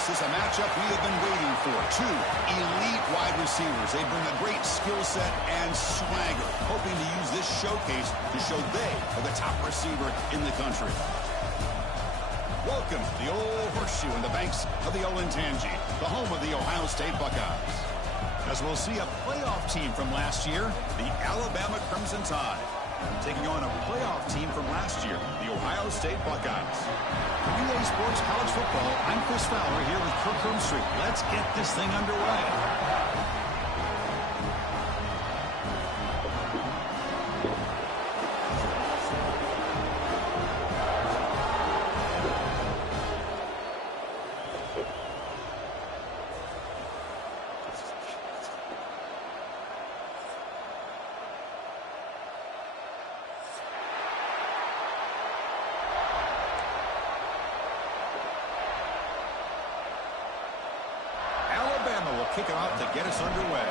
This is a matchup we have been waiting for. Two elite wide receivers. They bring a great skill set and swagger, hoping to use this showcase to show they are the top receiver in the country. Welcome to the old horseshoe in the banks of the Olentangy, the home of the Ohio State Buckeyes. As we'll see a playoff team from last year, the Alabama Crimson Tide, taking on a playoff team from last year, the Ohio State Buckeyes. For Relay Sports College Football, I'm Chris Fowler here with Kirk Herbstreit. Let's get this thing underway. Kick it off to get us underway.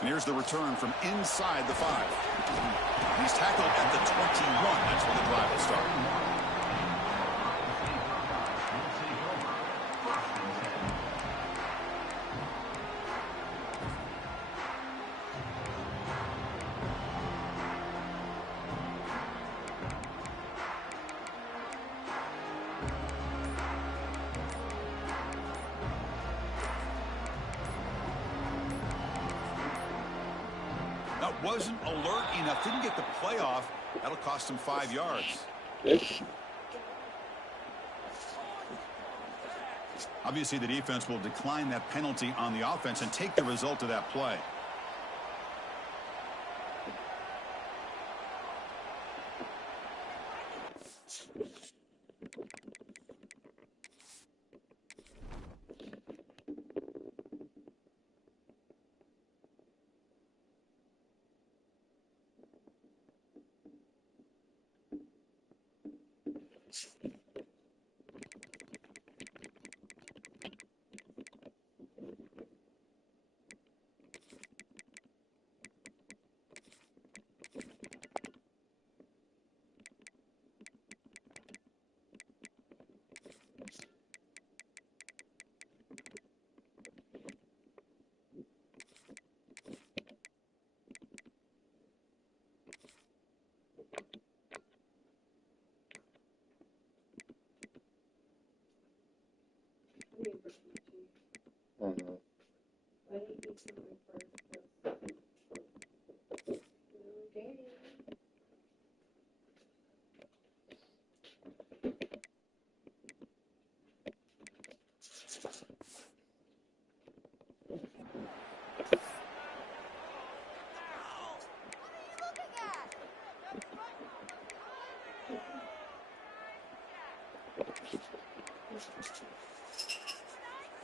And here's the return from inside the 5. He's tackled at the 21. That's where the drive will start. Wasn't alert enough, didn't get the playoff. That'll cost him 5 yards. Obviously, the defense will decline that penalty on the offense and take the result of that play.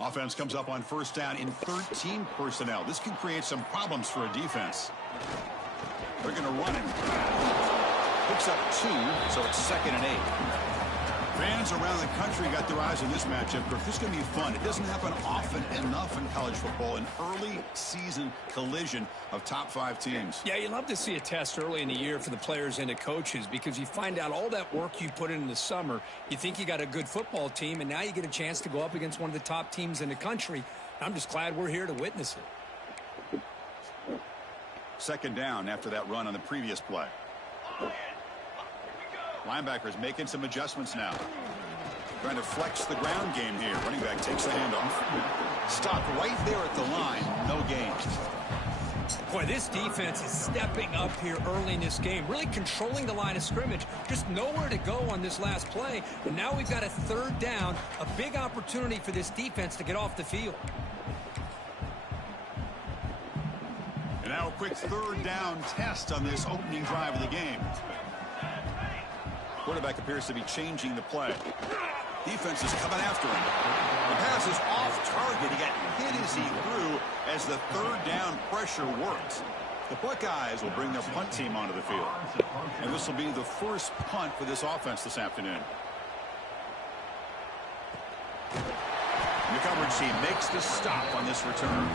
Offense comes up on first down in 13 personnel. This can create some problems for a defense. They're going to run it. Picks up 2, so it's 2nd and 8. Fans around the country got their eyes on this matchup. This is going to be fun. It doesn't happen often enough in college football, an early season collision of top 5 teams. Yeah, you love to see a test early in the year for the players and the coaches because you find out all that work you put in the summer. You think you got a good football team, and now you get a chance to go up against one of the top teams in the country. I'm just glad we're here to witness it. 2nd down after that run on the previous play. Linebackers making some adjustments now. Trying to flex the ground game here. Running back takes the handoff. Stopped right there at the line. No gain. Boy, this defense is stepping up here early in this game. Really controlling the line of scrimmage. Just nowhere to go on this last play. And now we've got a 3rd down. A big opportunity for this defense to get off the field. And now a quick 3rd down test on this opening drive of the game. Quarterback appears to be changing the play. Defense is coming after him. The pass is off target. He got hit as he threw as the 3rd down pressure works. The Buckeyes will bring their punt team onto the field. And this will be the first punt for this offense this afternoon. The coverage team makes the stop on this return.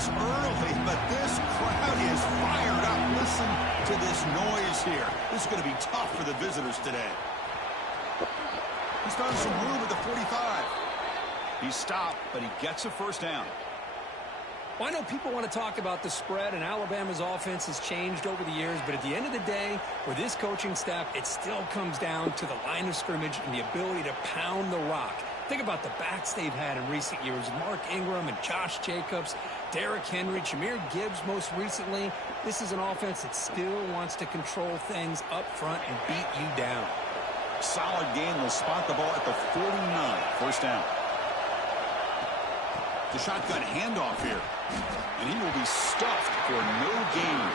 It's early, but this crowd is fired up. Listen to this noise here. This is going to be tough for the visitors today. He's found some room at the 45. He stopped, but he gets a first down. Well, I know people want to talk about the spread, and Alabama's offense has changed over the years, but at the end of the day, for this coaching staff, it still comes down to the line of scrimmage and the ability to pound the rock. Think about the backs they've had in recent years. Mark Ingram and Josh Jacobs, Derrick Henry, Jahmyr Gibbs most recently. This is an offense that still wants to control things up front and beat you down. Solid game. Will spot the ball at the 49. First down. The shotgun handoff here. And he will be stuffed for no gain.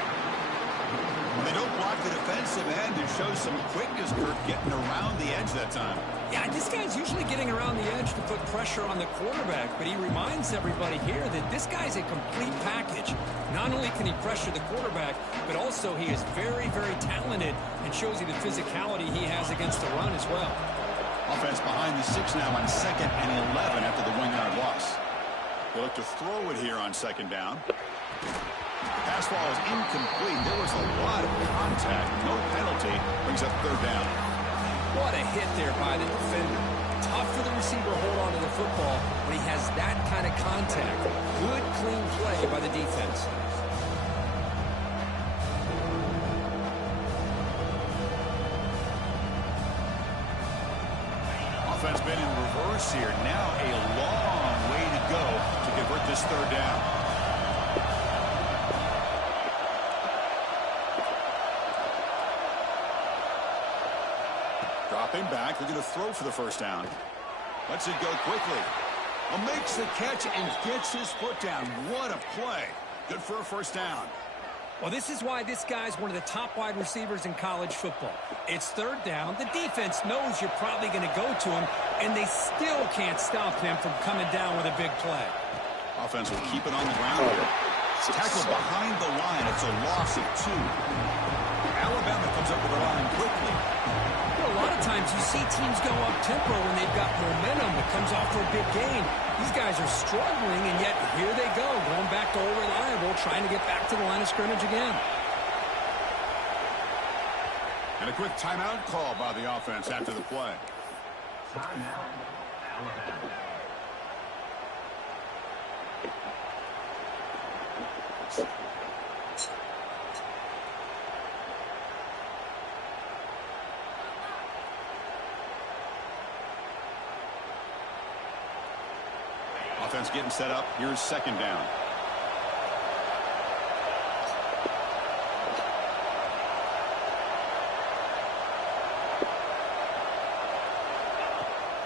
When they don't block the defensive end, it shows some quickness, Kirk, getting around the edge that time. Yeah, this guy's usually getting around the edge to put pressure on the quarterback, but he reminds everybody here that this guy's a complete package. Not only can he pressure the quarterback, but also he is very, very talented and shows you the physicality he has against the run as well. Offense behind the 6 now on 2nd and 11 after the 1-yard loss. They'll look to throw it here on 2nd down. Pass ball is incomplete. There was a lot of contact. No penalty. Brings up 3rd down. What a hit there by the defender. Tough for the receiver to hold on to the football when he has that kind of contact. Good, clean play by the defense. Offense been in reverse here. Now a long way to go to convert this 3rd down. Dropping back, they're going to throw for the 1st down. Lets it go quickly. Makes the catch and gets his foot down. What a play. Good for a 1st down. Well, this is why this guy's one of the top wide receivers in college football. It's 3rd down. The defense knows you're probably going to go to him, and they still can't stop him from coming down with a big play. Offense will keep it on the ground here. Tackled behind the line. It's a loss of 2. Alabama comes up with the line quickly. A lot of times you see teams go up-tempo when they've got momentum that comes off for a big gain. These guys are struggling, and yet here they go, going back to old reliable, trying to get back to the line of scrimmage again. And a quick timeout call by the offense after the play. Timeout, Alabama. Offense getting set up. Here's 2nd down.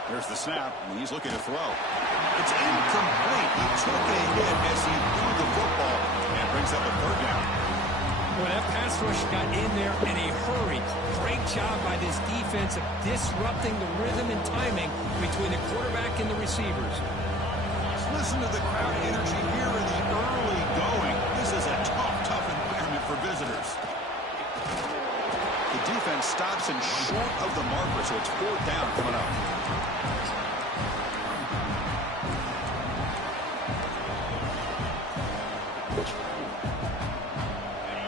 There's the snap, and he's looking to throw. It's incomplete. He took a hit as he threw the football and brings up a 3rd down. Well, that pass rush got in there in a hurry. Great job by this defense of disrupting the rhythm and timing between the quarterback and the receivers. Listen to the crowd energy here in the early going. This is a tough environment for visitors. The defense stops him short of the marker, so it's 4th down coming up.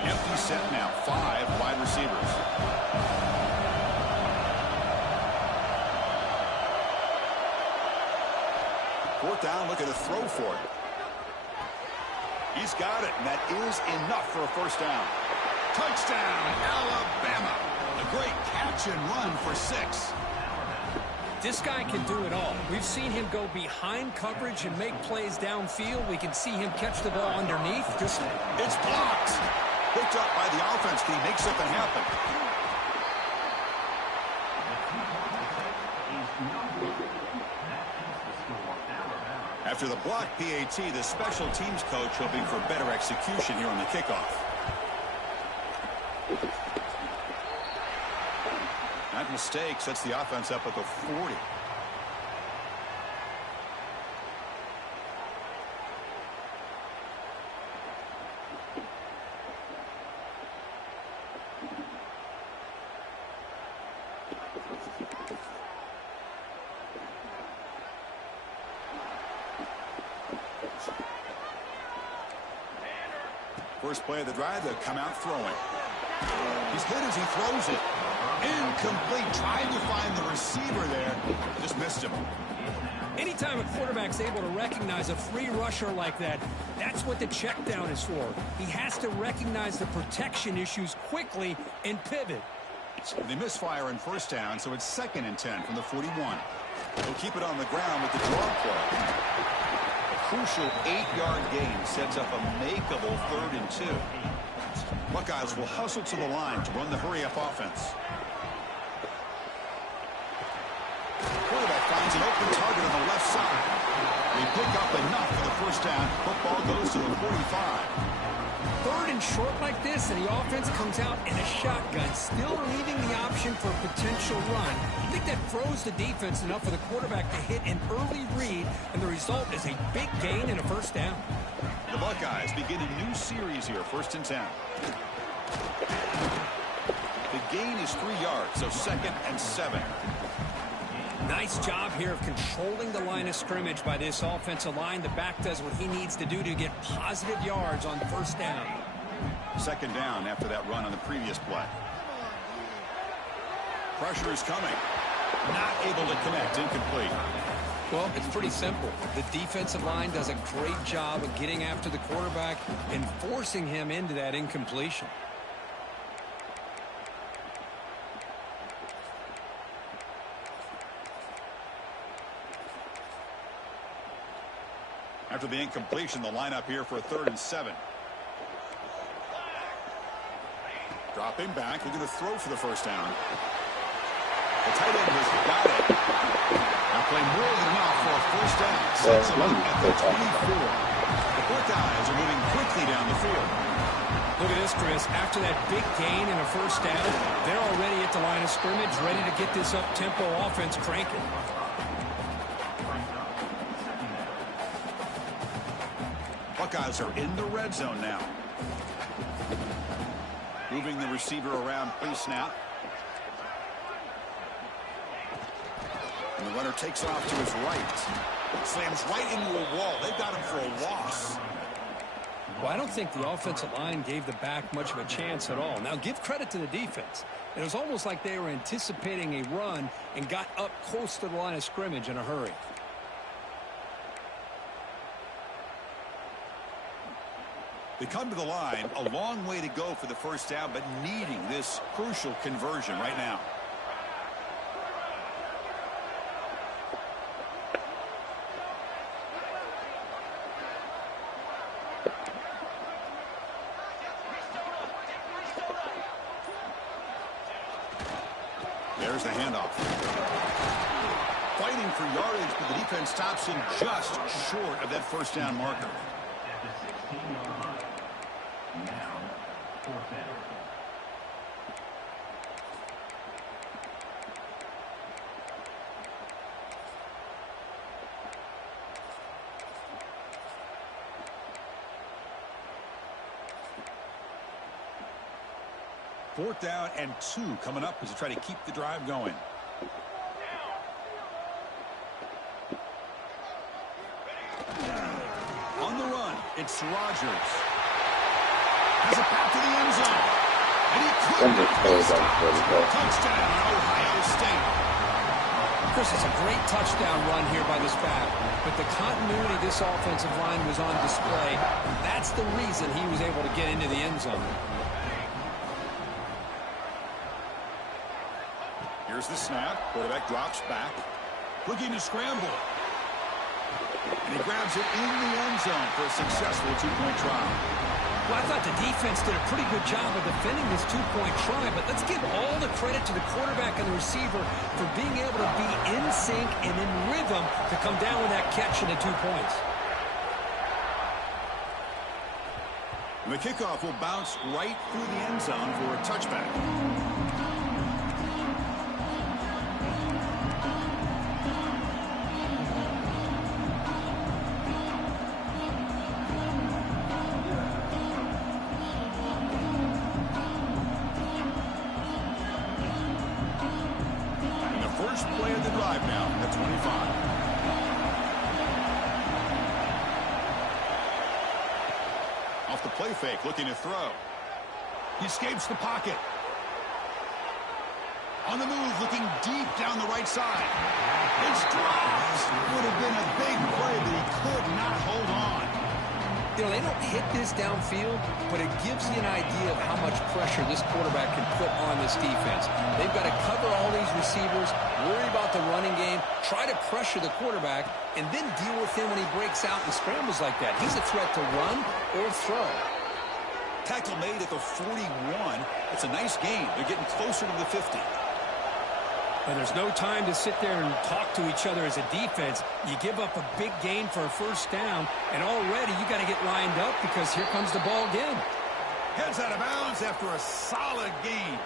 Empty set now. 5 wide receivers. Fourth down, looking to throw for it. He's got it, and that is enough for a 1st down. Touchdown, Alabama. A great catch and run for 6. This guy can do it all. We've seen him go behind coverage and make plays downfield. We can see him catch the ball underneath. It's blocked. Picked up by the offense. Can he make something happen? After the block PAT, the special teams coach hoping for better execution here on the kickoff. That mistake sets the offense up at the 40. first play of the drive, they'll come out throwing. He's hit as he throws it. Incomplete. Trying to find the receiver there. Just missed him. Anytime a quarterback's able to recognize a free rusher like that, that's what the check down is for. He has to recognize the protection issues quickly and pivot. They misfire in first down, so it's 2nd and 10 from the 41. They'll keep it on the ground with the draw play. A crucial 8-yard gain sets up a makeable 3rd and 2. Buckeyes will hustle to the line to run the hurry-up offense. Quarterback finds an open target on the left side. They pick up enough for the first down. Football goes to the 45. 3rd and short like this, and the offense comes out in a shotgun, still leaving the option for a potential run. I think that throws the defense enough for the quarterback to hit an early read, and the result is a big gain and a first down. The Buckeyes begin a new series here, 1st and 10. The gain is 3 yards, so 2nd and 7. Nice job here of controlling the line of scrimmage by this offensive line. The back does what he needs to do to get positive yards on first down. 2nd down after that run on the previous play. Pressure is coming. Not able to connect. Incomplete. Well, it's pretty simple. The defensive line does a great job of getting after the quarterback and forcing him into that incompletion. After the incompletion, the lineup here for a 3rd and 7. Dropping back, looking to throw for the first down. The tight end has got it. Now play more than enough for a first down. Sets him up at the 24. The Buckeyes are moving quickly down the field. Look at this, Chris. After that big gain and a first down, they're already at the line of scrimmage, ready to get this up-tempo offense cranking. Buckeyes are in the red zone now. Moving the receiver around pre-snap. And the runner takes off to his right. Slams right into a wall. They've got him for a loss. Well, I don't think the offensive line gave the back much of a chance at all. Now, give credit to the defense. It was almost like they were anticipating a run and got up close to the line of scrimmage in a hurry. They come to the line, a long way to go for the first down, but needing this crucial conversion right now. There's the handoff. Fighting for yardage, but the defense stops him just short of that first down marker. Fourth down and 2 coming up as they try to keep the drive going. On the run, it's Rodgers. Has it back to the end zone. And he couldn't. Touchdown, Ohio State. Chris, it's a great touchdown run here by this back, but the continuity of this offensive line was on display. That's the reason he was able to get into the end zone. Here's the snap. Quarterback drops back. Looking to scramble. And he grabs it in the end zone for a successful 2-point try. Well, I thought the defense did a pretty good job of defending this 2-point try, but let's give all the credit to the quarterback and the receiver for being able to be in sync and in rhythm to come down with that catch and the 2 points. And the kickoff will bounce right through the end zone for a touchback. Play of the drive now at 25. Off the play fake, looking to throw. He escapes the pocket. On the move, looking deep down the right side. It's dropped. Would have been a big play, but he could not hold on. You know, they don't hit this downfield, but it gives you an idea of how much pressure this quarterback can put on this defense. They've got to cover all these receivers, worry about the running game, try to pressure the quarterback, and then deal with him when he breaks out and scrambles like that. He's a threat to run or throw. Tackle made at the 41. It's a nice gain. They're getting closer to the 50. And there's no time to sit there and talk to each other as a defense. You give up a big gain for a first down, and already you got to get lined up because here comes the ball again. Heads out of bounds after a solid gain.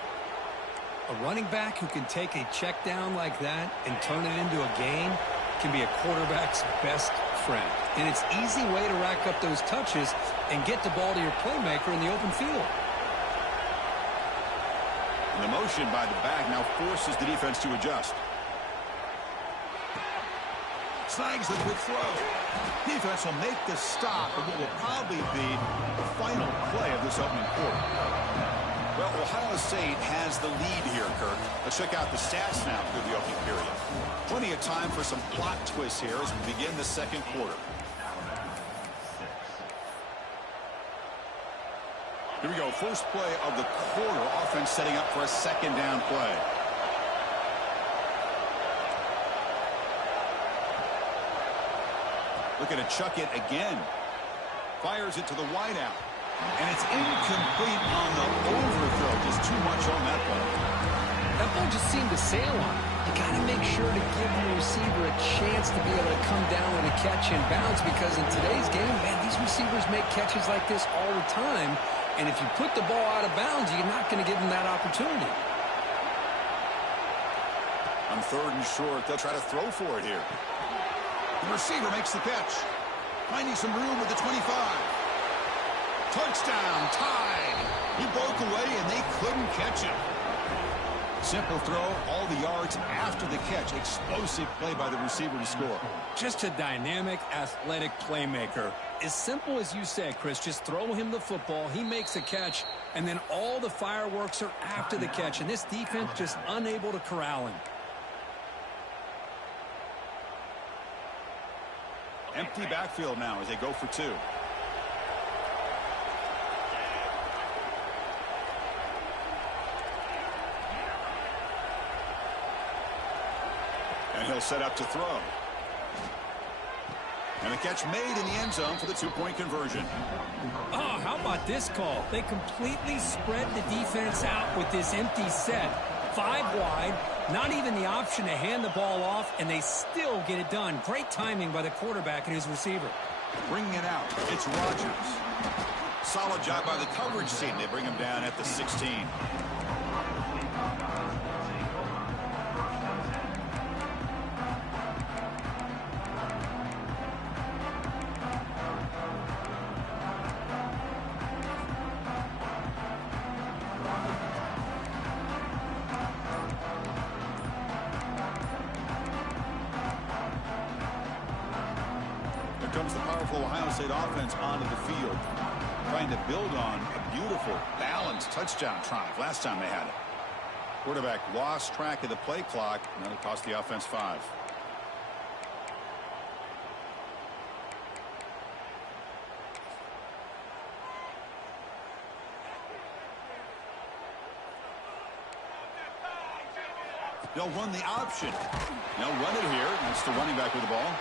A running back who can take a check down like that and turn it into a gain can be a quarterback's best friend. And it's an easy way to rack up those touches and get the ball to your playmaker in the open field. And the motion by the back now forces the defense to adjust. Snags the quick throw. Defense will make the stop of what will probably be the final play of this opening quarter. Well, Ohio State has the lead here, Kirk. Let's check out the stats now through the opening period. Plenty of time for some plot twists here as we begin the second quarter. Here we go. First play of the quarter. Offense setting up for a second down play. Looking to chuck it again. Fires it to the wideout. And it's incomplete on the overthrow. Just too much on that ball. That ball just seemed to sail on. You got to make sure to give your receiver a chance to be able to come down with a catch and bounce, because in today's game, man, these receivers make catches like this all the time. And if you put the ball out of bounds, you're not going to give them that opportunity. On third and short, they'll try to throw for it here. The receiver makes the catch. Finding some room with the 25. Touchdown, tied. He broke away, and they couldn't catch him. Simple throw, all the yards after the catch. Explosive play by the receiver to score. Just a dynamic, athletic playmaker. As simple as you said, Chris, just throw him the football, he makes a catch, and then all the fireworks are after the catch. And this defense just unable to corral him. Empty backfield now as they go for two. And he'll set up to throw. And a catch made in the end zone for the two-point conversion. Oh, how about this call? They completely spread the defense out with this empty set. 5 wide, not even the option to hand the ball off, and they still get it done. Great timing by the quarterback and his receiver. Bringing it out, it's Rodgers. Solid job by the coverage team. They bring him down at the 16. Comes the powerful Ohio State offense onto the field, trying to build on a beautiful, balanced touchdown drive last time they had it. Quarterback lost track of the play clock, and that'll cost the offense 5. They'll run the option. They'll run it here. It's the running back with the ball.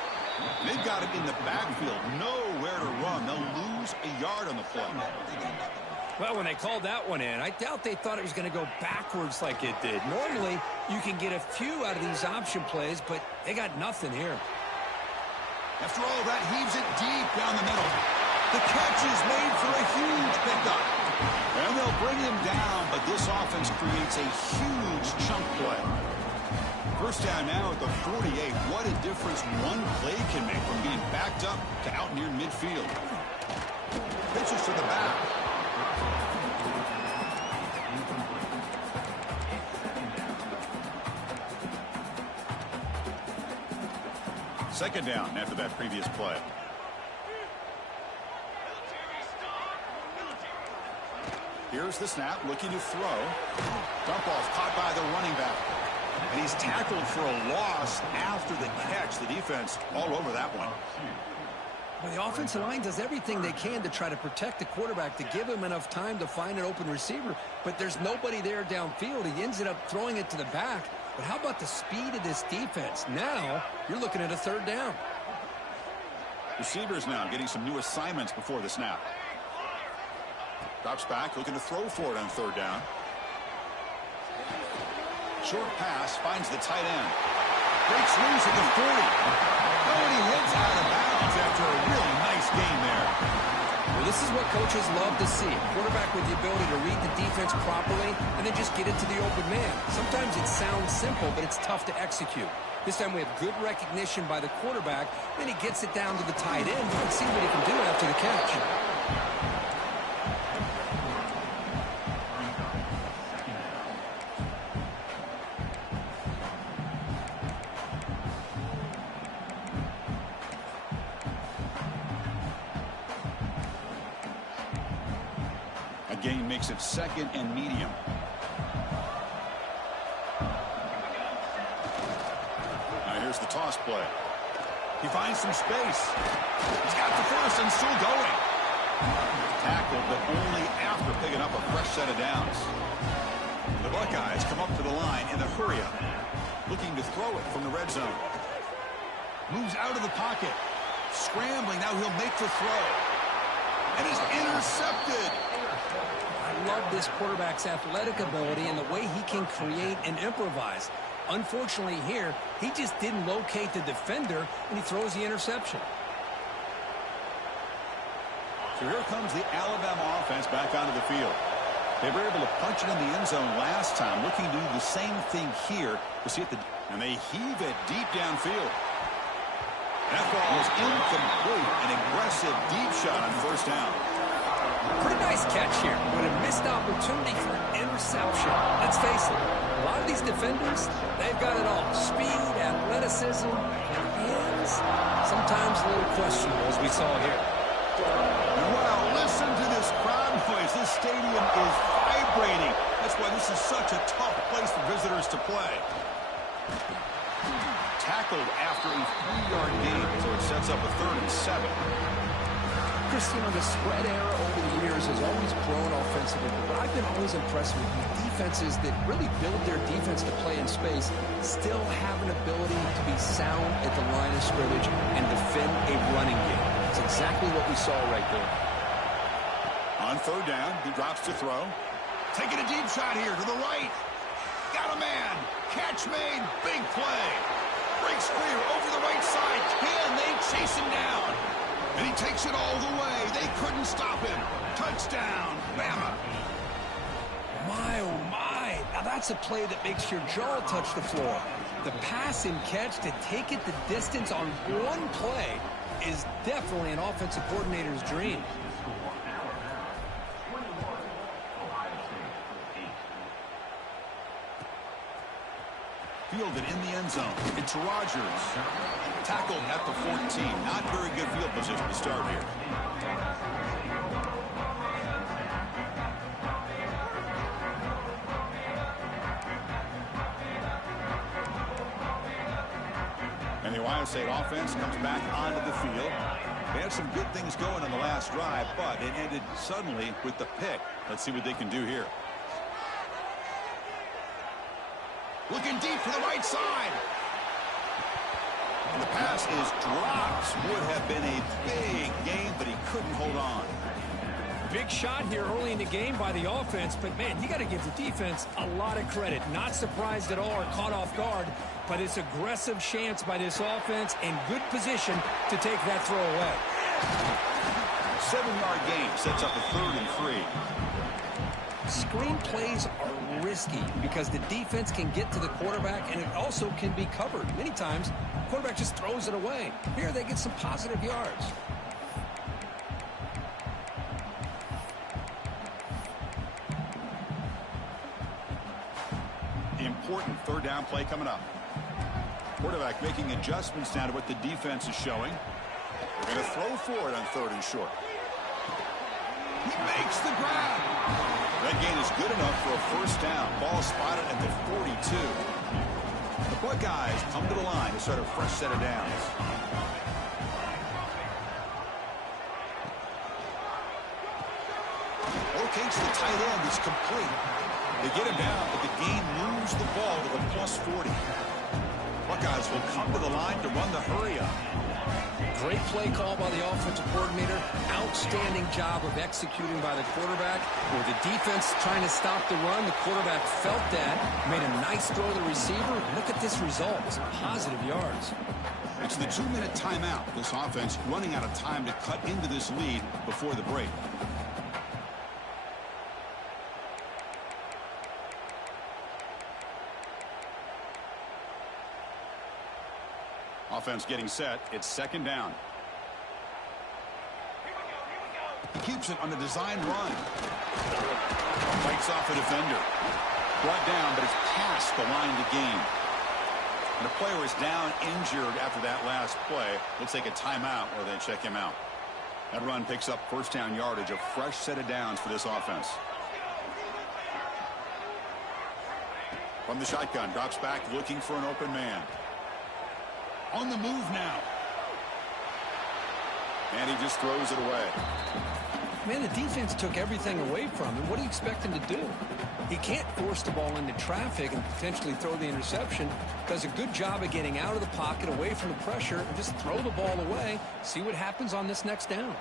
They've got him in the backfield. Nowhere to run. They'll lose a yard on the play. Well, when they called that one in, I doubt they thought it was going to go backwards like it did. Normally, you can get a few out of these option plays, but they got nothing here. After all that, heaves it deep down the middle. The catch is made for a huge pickup. And they'll bring him down, but this offense creates a huge chunk play. First down now at the 48. What a difference one play can make from being backed up to out near midfield. Pitches to the back. Second down after that previous play. Here's the snap, looking to throw. Dump off, caught by the running back. And he's tackled for a loss after the catch. The defense all over that one. Well, the offensive line does everything they can to try to protect the quarterback, to give him enough time to find an open receiver. But there's nobody there downfield. He ends up throwing it to the back. But how about the speed of this defense? Now you're looking at a third down. Receivers now getting some new assignments before the snap. Drops back, looking to throw for it on third down. Short pass, finds the tight end. Breaks loose at the 40. Oh, and he hits out of bounds after a really nice game there. Well, this is what coaches love to see. A quarterback with the ability to read the defense properly and then just get it to the open man. Sometimes it sounds simple, but it's tough to execute. This time we have good recognition by the quarterback. Then he gets it down to the tight end. Let's see what he can do after the catch. Gain makes it second and medium. Now here's the toss play. He finds some space. He's got the first and still going. Tackled, but only after picking up a fresh set of downs. The Buckeyes come up to the line in a hurry-up, looking to throw it from the red zone. Moves out of the pocket. Scrambling, now he'll make the throw. And is intercepted. I love this quarterback's athletic ability and the way he can create and improvise. Unfortunately here, he just didn't locate the defender, and he throws the interception. So here comes the Alabama offense back onto the field. They were able to punch it in the end zone last time, looking to do the same thing here. We'll see and they heave it deep downfield. That ball is incomplete. An aggressive deep shot on first down. Pretty nice catch here, but a missed opportunity for an interception. Let's face it, a lot of these defenders, they've got it all. Speed, athleticism, hands, sometimes a little questionable, as we saw here. Wow, listen to this crowd noise. This stadium is vibrating. That's why this is such a tough place for visitors to play. Tackled after a 3-yard gain, so it sets up a 3rd and 7. Christian, the spread era over the years has always grown offensively, but I've been always impressed with defenses that really build their defense to play in space, still have an ability to be sound at the line of scrimmage and defend a running game. That's exactly what we saw right there. On third down, he drops to throw. Taking a deep shot here to the right. Got a man. Catch made. Big play. Breaks clear over the right side. Can they chase him down? And he takes it all the way. They couldn't stop him. Touchdown, Bama. My, oh my. Now that's a play that makes your jaw touch the floor. The pass and catch to take it the distance on one play is definitely an offensive coordinator's dream. Fielded in the end zone. It's Rodgers. Tackled at the 14. Not very good field position to start here. And the Ohio State offense comes back onto the field. They had some good things going on the last drive, but it ended suddenly with the pick. Let's see what they can do here. Looking deep for the right side. And the pass is dropped. Would have been a big game, but he couldn't hold on. Big shot here early in the game by the offense, but man, you got to give the defense a lot of credit. Not surprised at all or caught off guard, but it's aggressive chance by this offense and good position to take that throw away. 7-yard gain sets up a 3rd and 3. Screen plays are risky because the defense can get to the quarterback and it also can be covered. Many times, the quarterback just throws it away. Here they get some positive yards. Important 3rd down play coming up. Quarterback making adjustments now to what the defense is showing. They're going to throw for it on 3rd and short. He makes the grab. That gain is good enough for a first down. Ball spotted at the 42. The Buckeyes come to the line to start a fresh set of downs. Locates the tight end. It's complete. They get him down, but the gain moves the ball to the plus 40. Buckeyes will come to the line to run the hurry up. Great play call by the offensive coordinator. Outstanding job of executing by the quarterback. With the defense trying to stop the run, the quarterback felt that, made a nice throw to the receiver. Look at this result. It's positive yards. It's the 2-minute timeout. This offense running out of time to cut into this lead before the break. Offense getting set. It's second down. He keeps it on the design run. Fights off a defender. Brought down, but it's past the line to gain. And the player is down injured after that last play. We'll take a timeout or then check him out. That run picks up first down yardage. A fresh set of downs for this offense. From the shotgun, drops back looking for an open man. On the move now. And he just throws it away. Man, the defense took everything away from him. What do you expect him to do? He can't force the ball into traffic and potentially throw the interception. Does a good job of getting out of the pocket, away from the pressure, and just throw the ball away. See what happens on this next down.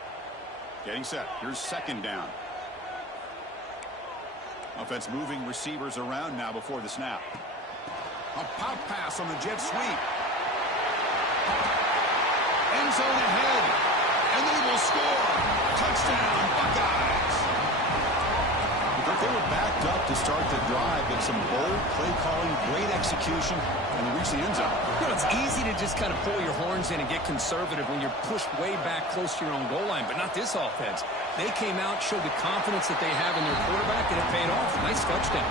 Getting set. Here's second down. Offense moving receivers around now before the snap. A pop pass on the jet sweep. End zone ahead, and they will score. Touchdown, Buckeyes. But they were backed up to start the drive, but some bold play calling, great execution, and they reach the end zone. You know, it's easy to just kind of pull your horns in and get conservative when you're pushed way back close to your own goal line, but not this offense. They came out, showed the confidence that they have in their quarterback, and it paid off. Nice touchdown.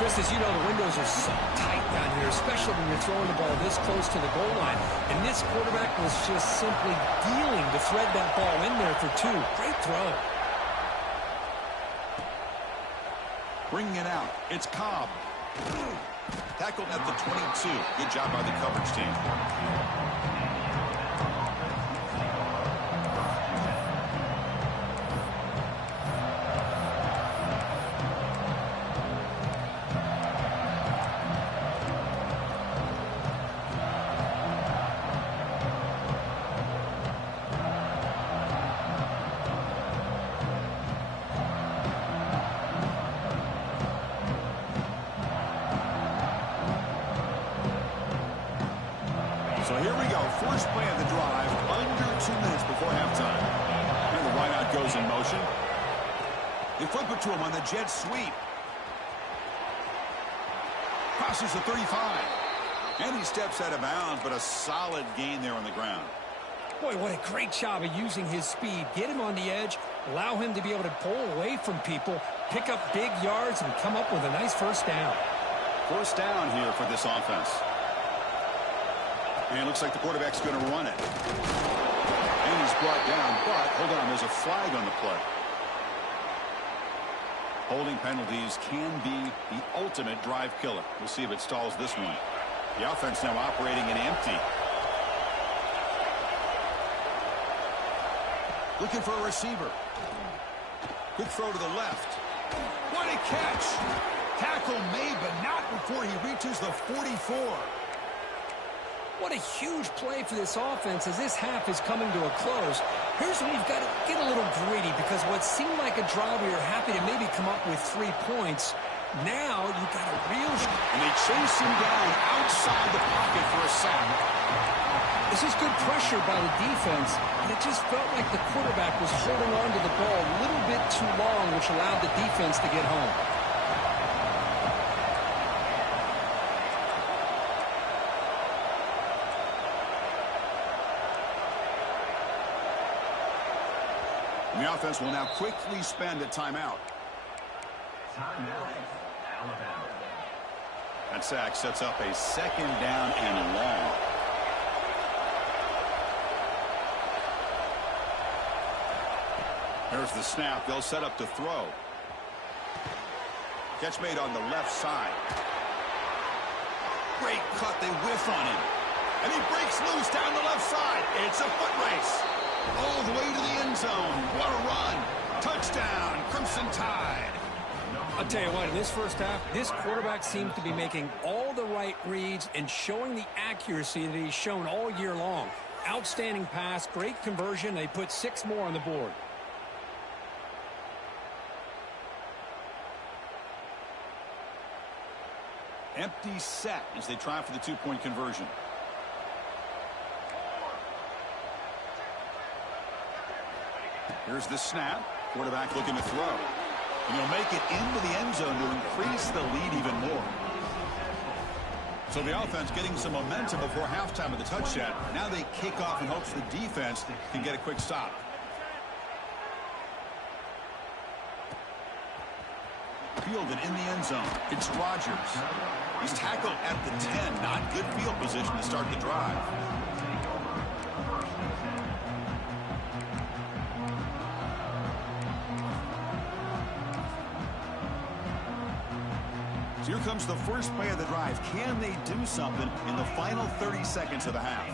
Chris, as you know, the windows are so tight down here, especially when you're throwing the ball this close to the goal line. And this quarterback was just simply dealing to thread that ball in there for two. Great throw. Bringing it out. It's Cobb. Tackled at the 22. Good job by the coverage team. So here we go. First play of the drive, under 2 minutes before halftime. And the wideout goes in motion. They flip it to him on the jet sweep. Crosses the 35. And he steps out of bounds, but a solid gain there on the ground. Boy, what a great job of using his speed. Get him on the edge, allow him to be able to pull away from people, pick up big yards, and come up with a nice first down. First down here for this offense. And it looks like the quarterback's going to run it. And he's brought down, but hold on, there's a flag on the play. Holding penalties can be the ultimate drive killer. We'll see if it stalls this one. The offense now operating in empty. Looking for a receiver. Quick throw to the left. What a catch! Tackle made, but not before he reaches the 44. What a huge play for this offense as this half is coming to a close. Here's when you've got to get a little greedy, because what seemed like a drive we were happy to maybe come up with 3 points, now you've got a real... And they chase him down outside the pocket for a sack. This is good pressure by the defense, and it just felt like the quarterback was holding on to the ball a little bit too long, which allowed the defense to get home. And the offense will now quickly spend a timeout. Timeout, Alabama. That sack sets up a second down and long. There's the snap. They'll set up to throw. Catch made on the left side. Great cut. They whiff on him. And he breaks loose down the left side. It's a foot race. All the way to the end zone. What a run. Touchdown, Crimson Tide. I'll tell you what, in this first half, this quarterback seems to be making all the right reads and showing the accuracy that he's shown all year long. Outstanding pass, great conversion. They put 6 more on the board. Empty set as they try for the 2-point conversion. Here's the snap. Quarterback looking to throw. And he'll make it into the end zone to increase the lead even more. So the offense getting some momentum before halftime of the touchdown. Now they kick off in hopes the defense can get a quick stop. Fielded in the end zone. It's Rodgers. He's tackled at the 10. Not good field position to start the drive. So here comes the first play of the drive. Can they do something in the final 30 seconds of the half?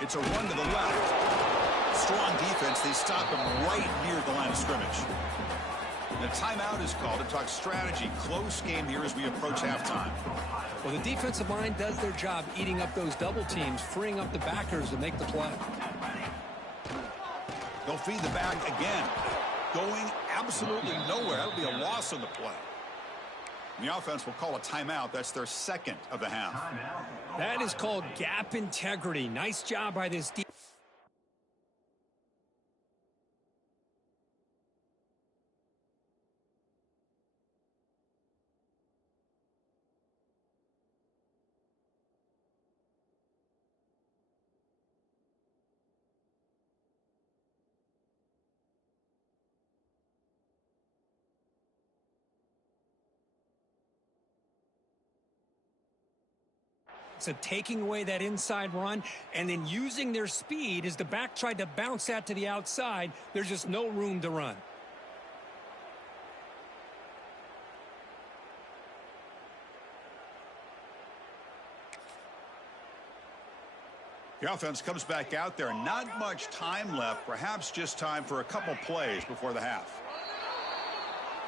It's a run to the left. Strong defense. They stop him right near the line of scrimmage. The timeout is called to talk strategy. Close game here as we approach halftime. Well, the defensive line does their job eating up those double teams, freeing up the backers to make the play. They'll feed the back again. Going absolutely nowhere. That'll be a loss on the play. And the offense will call a timeout. That's their second of the half. That is called gap integrity. Nice job by this defense. So taking away that inside run and then using their speed as the back tried to bounce that to the outside. There's just no room to run. The offense comes back out there. Not much time left. Perhaps just time for a couple plays before the half.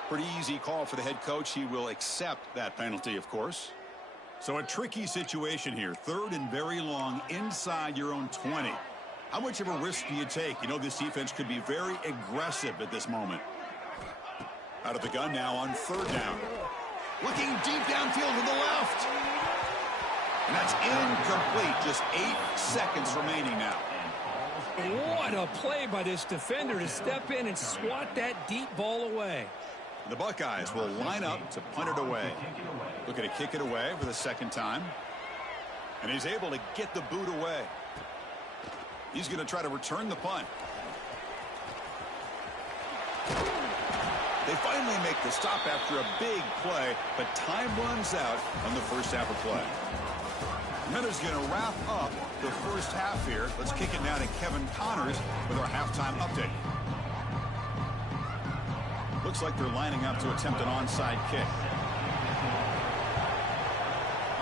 Pretty easy call for the head coach. He will accept that penalty, of course. So a tricky situation here. 3rd and very long inside your own 20. How much of a risk do you take? You know this defense could be very aggressive at this moment. Out of the gun now on 3rd down. Looking deep downfield to the left. And that's incomplete. Just 8 seconds remaining now. What a play by this defender to step in and swat that deep ball away. The Buckeyes will line up to punt it away. Looking to kick it away for the second time. And he's able to get the boot away. He's going to try to return the punt. They finally make the stop after a big play, but time runs out on the first half of play. Minuta's going to wrap up the first half here. Let's kick it now to Kevin Connors with our halftime update. Looks like they're lining up to attempt an onside kick.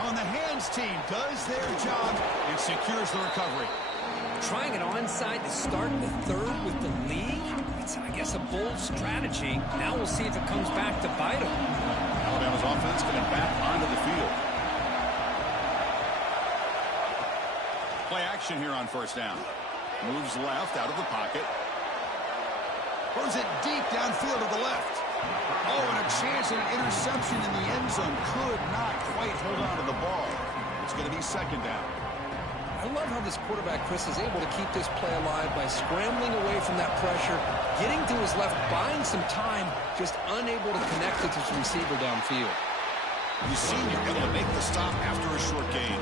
On the hands team does their job and secures the recovery. Trying an onside to start the 3rd with the lead? It's, I guess, a bold strategy. Now we'll see if it comes back to bite them. Alabama's offense getting back onto the field. Play action here on 1st down. Moves left out of the pocket. Throws it deep downfield to the left. Oh, and a chance at an interception in the end zone. Could not quite hold on to the ball. It's going to be 2nd down. I love how this quarterback, Chris, is able to keep this play alive by scrambling away from that pressure, getting to his left, buying some time, just unable to connect with his receiver downfield. You see you're able to make the stop after a short gain.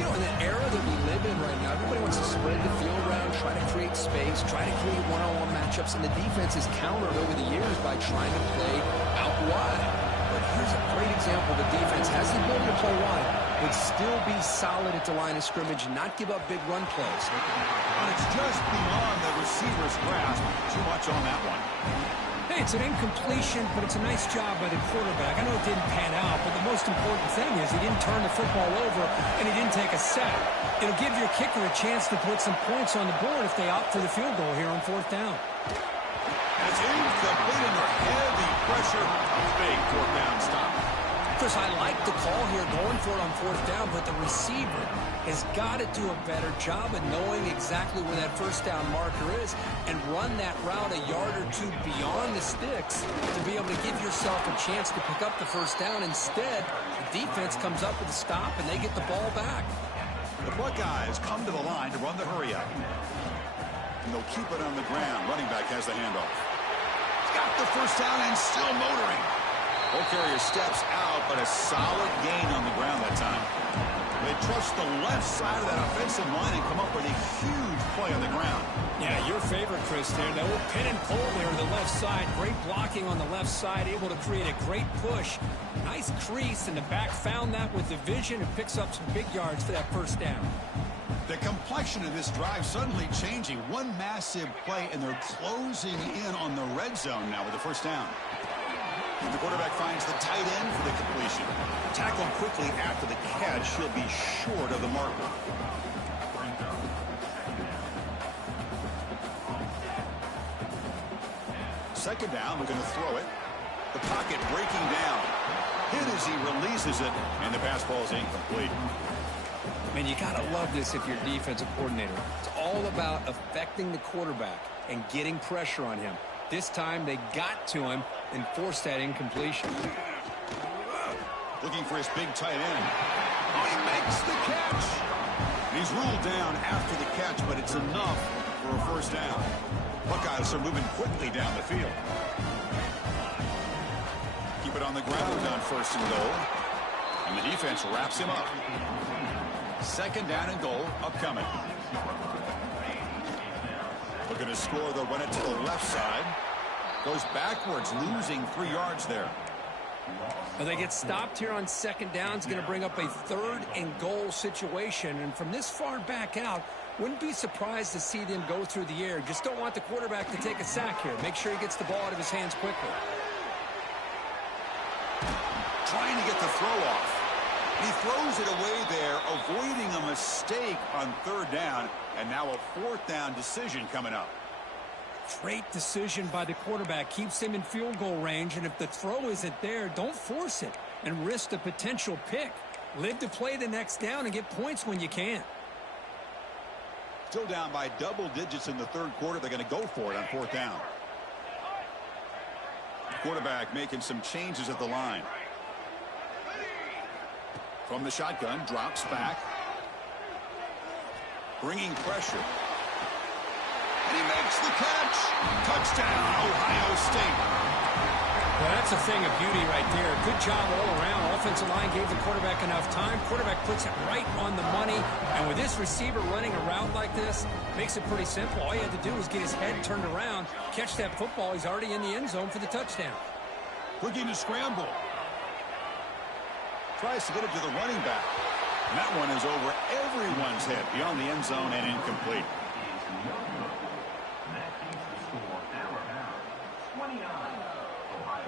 You know, in the era that we live in right now, everybody wants to spread the field around, try to create space, try to create one-on-one matchups, and the defense is countered over the years by trying to play out wide. But here's a great example. The defense has the ability to play wide, but still be solid at the line of scrimmage and not give up big run plays. And it's just beyond the receiver's grasp. Too much on that one. Hey, it's an incompletion, but it's a nice job by the quarterback. I know it didn't pan out, but the most important thing is he didn't turn the football over and he didn't take a sack. It'll give your kicker a chance to put some points on the board if they opt for the field goal here on 4th down. It's incomplete under heavy pressure. A big 4th down stop. Chris, I like the call here going for it on 4th down, but the receiver has got to do a better job of knowing exactly where that 1st down marker is and run that route a yard or two beyond the sticks to be able to give yourself a chance to pick up the 1st down. Instead, the defense comes up with a stop and they get the ball back. The Buckeyes come to the line to run the hurry up. And they'll keep it on the ground. Running back has the handoff. He's got the 1st down and still motoring. Ball carrier steps out, but a solid gain on the ground that time. They trust the left side of that offensive line and come up with a huge play on the ground. Yeah, your favorite, Chris, there. The old pin and pull there on the left side. Great blocking on the left side, able to create a great push. Nice crease, and the back found that with the vision and picks up some big yards for that 1st down. The complexion of this drive suddenly changing. One massive play, and they're closing in on the red zone now with the 1st down. The quarterback finds the tight end for the completion. Tackled quickly after the catch. He'll be short of the marker. Second down, we're going to throw it. The pocket breaking down. Hit as he releases it, and the pass ball is incomplete. Man, you got to love this if you're a defensive coordinator. It's all about affecting the quarterback and getting pressure on him. This time they got to him and forced that incompletion. Looking for his big tight end. Oh, he makes the catch. He's ruled down after the catch, but it's enough for a 1st down. Buckeyes are moving quickly down the field. Keep it on the ground on 1st and goal. And the defense wraps him up. 2nd down and goal upcoming. Looking to score, they'll run it to the left side. Goes backwards, losing 3 yards there. Well, they get stopped here on 2nd down. It's going to bring up a 3rd and goal situation. And from this far back out, wouldn't be surprised to see them go through the air. Just don't want the quarterback to take a sack here. Make sure he gets the ball out of his hands quickly. Trying to get the throw off. He throws it away there, avoiding a mistake on 3rd down. And now a 4th down decision coming up. Great decision by the quarterback. Keeps him in field goal range. And if the throw isn't there, don't force it and risk a potential pick. Live to play the next down and get points when you can. Still down by double digits in the 3rd quarter. They're going to go for it on 4th down. Quarterback making some changes at the line. From the shotgun, drops back. Bringing pressure. And he makes the catch. Touchdown, Ohio State. Well, that's a thing of beauty right there. Good job all around. Offensive line gave the quarterback enough time. Quarterback puts it right on the money. And with this receiver running around like this, makes it pretty simple. All you had to do was get his head turned around, catch that football. He's already in the end zone for the touchdown. Looking to scramble. Tries to get it to the running back. And that one is over everyone's head beyond the end zone and incomplete.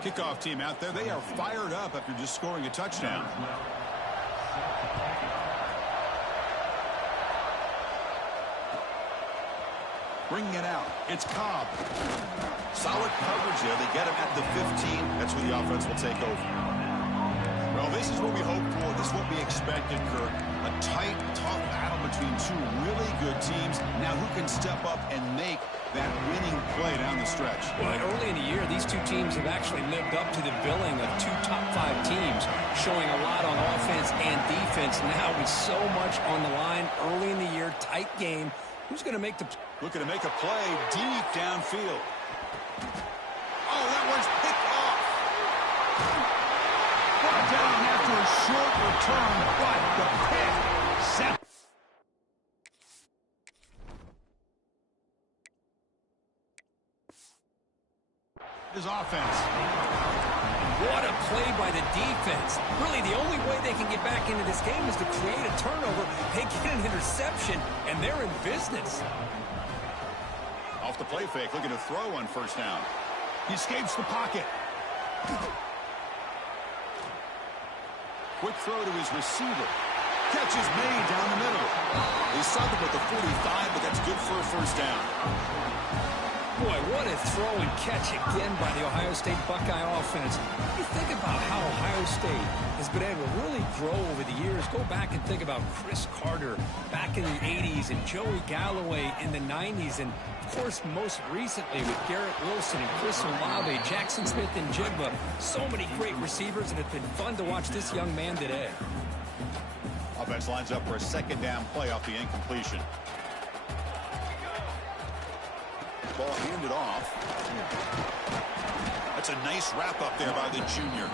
Kickoff team out there. They are fired up after just scoring a touchdown. Bringing it out. It's Cobb. Solid coverage there. They get him at the 15. That's where the offense will take over. Well, this is what we hoped for. This is what we expected, Kirk. A tight, tough battle between 2 really good teams. Now who can step up and make that winning play down the stretch? Well, early in the year, these 2 teams have actually lived up to the billing of 2 top 5 teams, showing a lot on offense and defense. Now with so much on the line early in the year, tight game. Who's going to make the... Looking to make a play deep downfield. Oh, that one's picked off. Brought down after a short return, but the pick set. His offense. What a play by the defense. Really, the only way they can get back into this game is to create a turnover. They get an interception, and they're in business. Off the play fake, looking to throw on first down. He escapes the pocket. Quick throw to his receiver. Catch is made down the middle. He saw them with the 45, but that's good for a first down. Boy, what a throw and catch again by the Ohio State Buckeye offense. You think about how Ohio State has been able to really grow over the years. Go back and think about Chris Carter back in the 80s and Joey Galloway in the 90s. And, of course, most recently with Garrett Wilson and Chris Olave, Jackson Smith and Jigba. So many great receivers, and it's been fun to watch this young man today. Offense lines up for a second down play off the incompletion. Ball handed off. That's a nice wrap up there by the junior.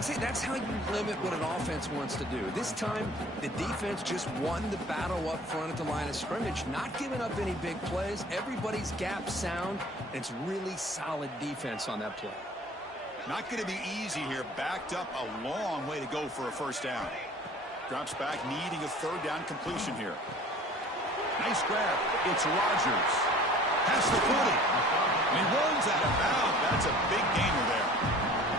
See, that's how you limit what an offense wants to do. This time, the defense just won the battle up front at the line of scrimmage, not giving up any big plays. Everybody's gap sound. It's really solid defense on that play. Not going to be easy here. Backed up a long way to go for a first down. Drops back, needing a third down completion here. Nice grab. It's Rodgers. Past the 40. And he runs out of bounds. That's a big gainer there.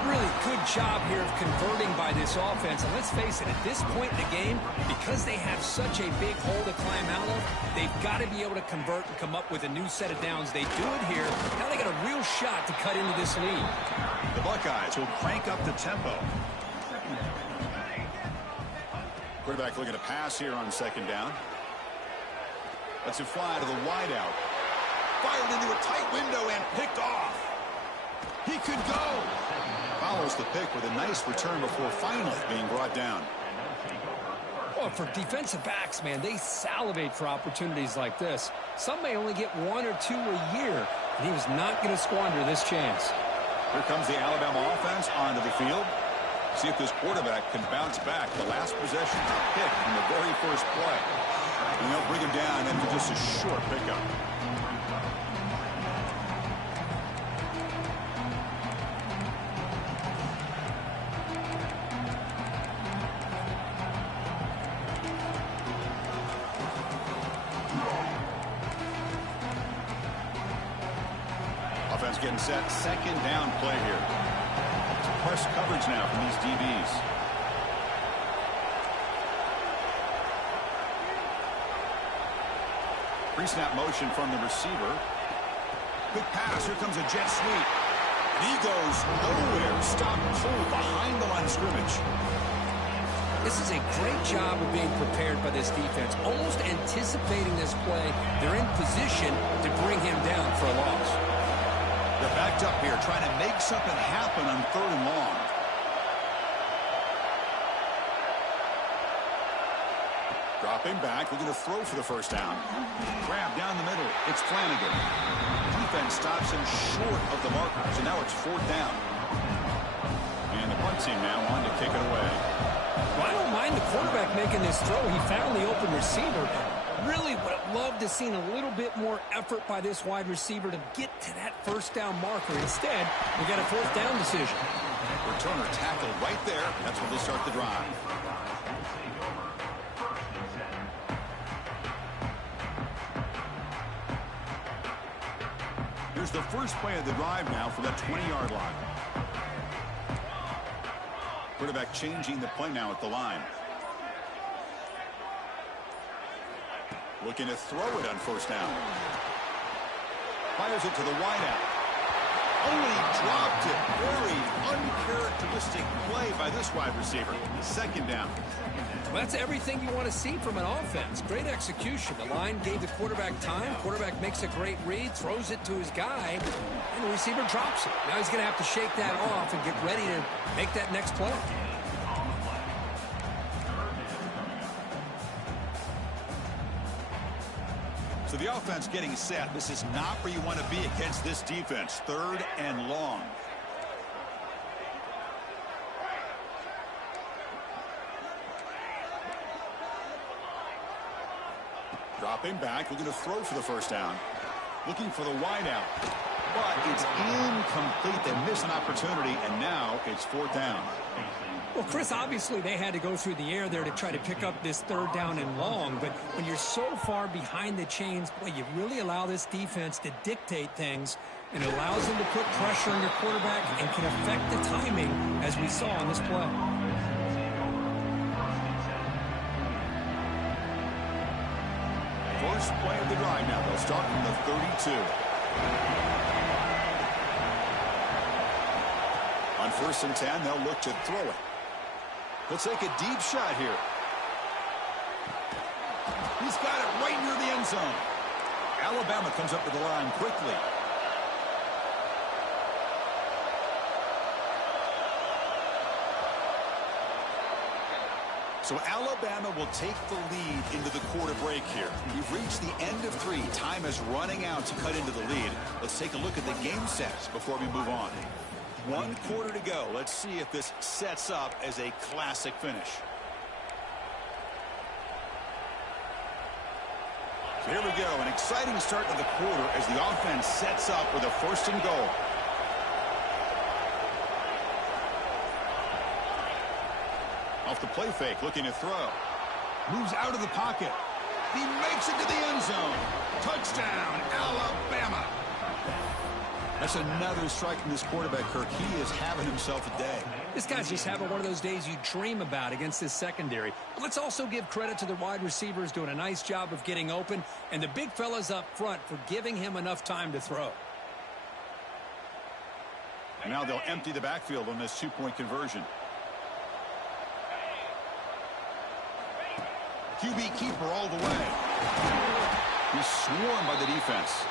Really good job here of converting by this offense. And let's face it, at this point in the game, because they have such a big hole to climb out of, they've got to be able to convert and come up with a new set of downs. They do it here. Now they got a real shot to cut into this lead. The Buckeyes will crank up the tempo. Quarterback looking to pass here on second down. Lets it fly to the wideout. Fired into a tight window and picked off. He could go. Follows the pick with a nice return before finally being brought down. Well, for defensive backs, man, they salivate for opportunities like this. Some may only get one or two a year, and he was not going to squander this chance. Here comes the Alabama offense onto the field. See if this quarterback can bounce back. The last possession pick from the very first play. And they'll bring him down after just a short pickup. Offense getting set. Second down play here. Press coverage now from these DBs. Pre-snap motion from the receiver. Quick pass. Here comes a jet sweep. And he goes nowhere. Stop cold behind the line of scrimmage. This is a great job of being prepared by this defense. Almost anticipating this play. They're in position to bring him down for a loss. They're backed up here, trying to make something happen on third and long. Dropping back, looking to throw for the first down. Grab down the middle. It's Flanagan. Defense stops him short of the marker, so now it's fourth down. And the punt team now on to kick it away. Well, I don't mind the quarterback making this throw. He found the open receiver. Really would have loved to seen a little bit more effort by this wide receiver to get to that first down marker. Instead, we got a fourth down decision. Returner tackled right there. That's where they start the drive. Here's the first play of the drive now for that 20-yard line. Quarterback changing the play now at the line. Looking to throw it on first down. Fires it to the wideout. Oh, he dropped it. Very uncharacteristic play by this wide receiver. Second down. Well, that's everything you want to see from an offense. Great execution. The line gave the quarterback time. Quarterback makes a great read, throws it to his guy, and the receiver drops it. Now he's going to have to shake that off and get ready to make that next play. So the offense getting set. This is not where you want to be against this defense. Third and long. Dropping back, looking to throw for the first down. Looking for the wideout. but it's incomplete. They miss an opportunity, and now it's 4th down. Well, Chris, obviously they had to go through the air there to try to pick up this 3rd down and long, but when you're so far behind the chains, boy, you really allow this defense to dictate things, and it allows them to put pressure on your quarterback and can affect the timing, as we saw on this play. First play of the drive now. They'll start from the 32. On 1st and 10, they'll look to throw it. He'll take a deep shot here. He's got it right near the end zone. Alabama comes up to the line quickly. So Alabama will take the lead into the quarter break here. We've reached the end of 3. Time is running out to cut into the lead. Let's take a look at the game sets before we move on. 1 quarter to go. Let's see if this sets up as a classic finish. So here we go. An exciting start to the quarter as the offense sets up with a 1st and goal. Off the play fake, looking to throw. Moves out of the pocket. He makes it to the end zone. Touchdown, Alabama. That's another strike from this quarterback, Kirk. He is having himself a day. This guy's just having one of those days you dream about against this secondary. But let's also give credit to the wide receivers doing a nice job of getting open, and the big fellas up front for giving him enough time to throw. And now they'll empty the backfield on this 2-point conversion. QB keeper all the way. He's swarmed by the defense.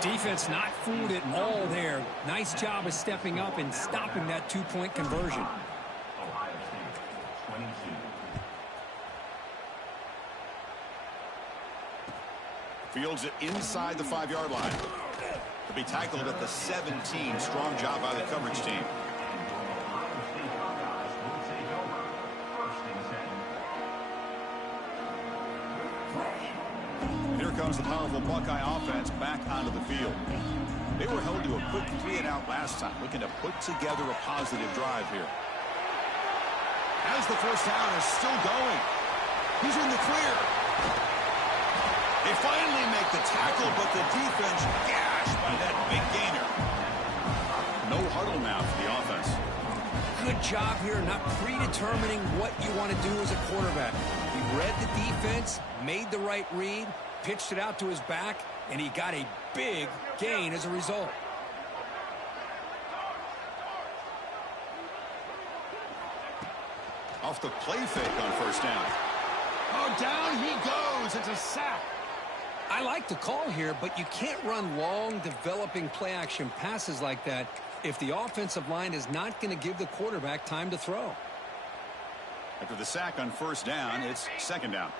Defense not fooled at all there. Nice job of stepping up and stopping that 2-point conversion. Ohio State, 22. Fields it inside the 5-yard line. He'll be tackled at the 17. Strong job by the coverage team. Here comes the powerful Buckeye offense back onto the field. They were held to a quick 3-and-out last time, looking to put together a positive drive here. As the 1st down is still going. He's in the clear. They finally make the tackle, but the defense gashed by that big gainer. No huddle now for the offense. Good job here not predetermining what you want to do as a quarterback. He read the defense, made the right read, pitched it out to his back, and he got a big gain as a result. Off the play fake on 1st down. Oh, down he goes. It's a sack. I like the call here, but you can't run long, developing play-action passes like that if the offensive line is not going to give the quarterback time to throw. After the sack on 1st down, it's 2nd down.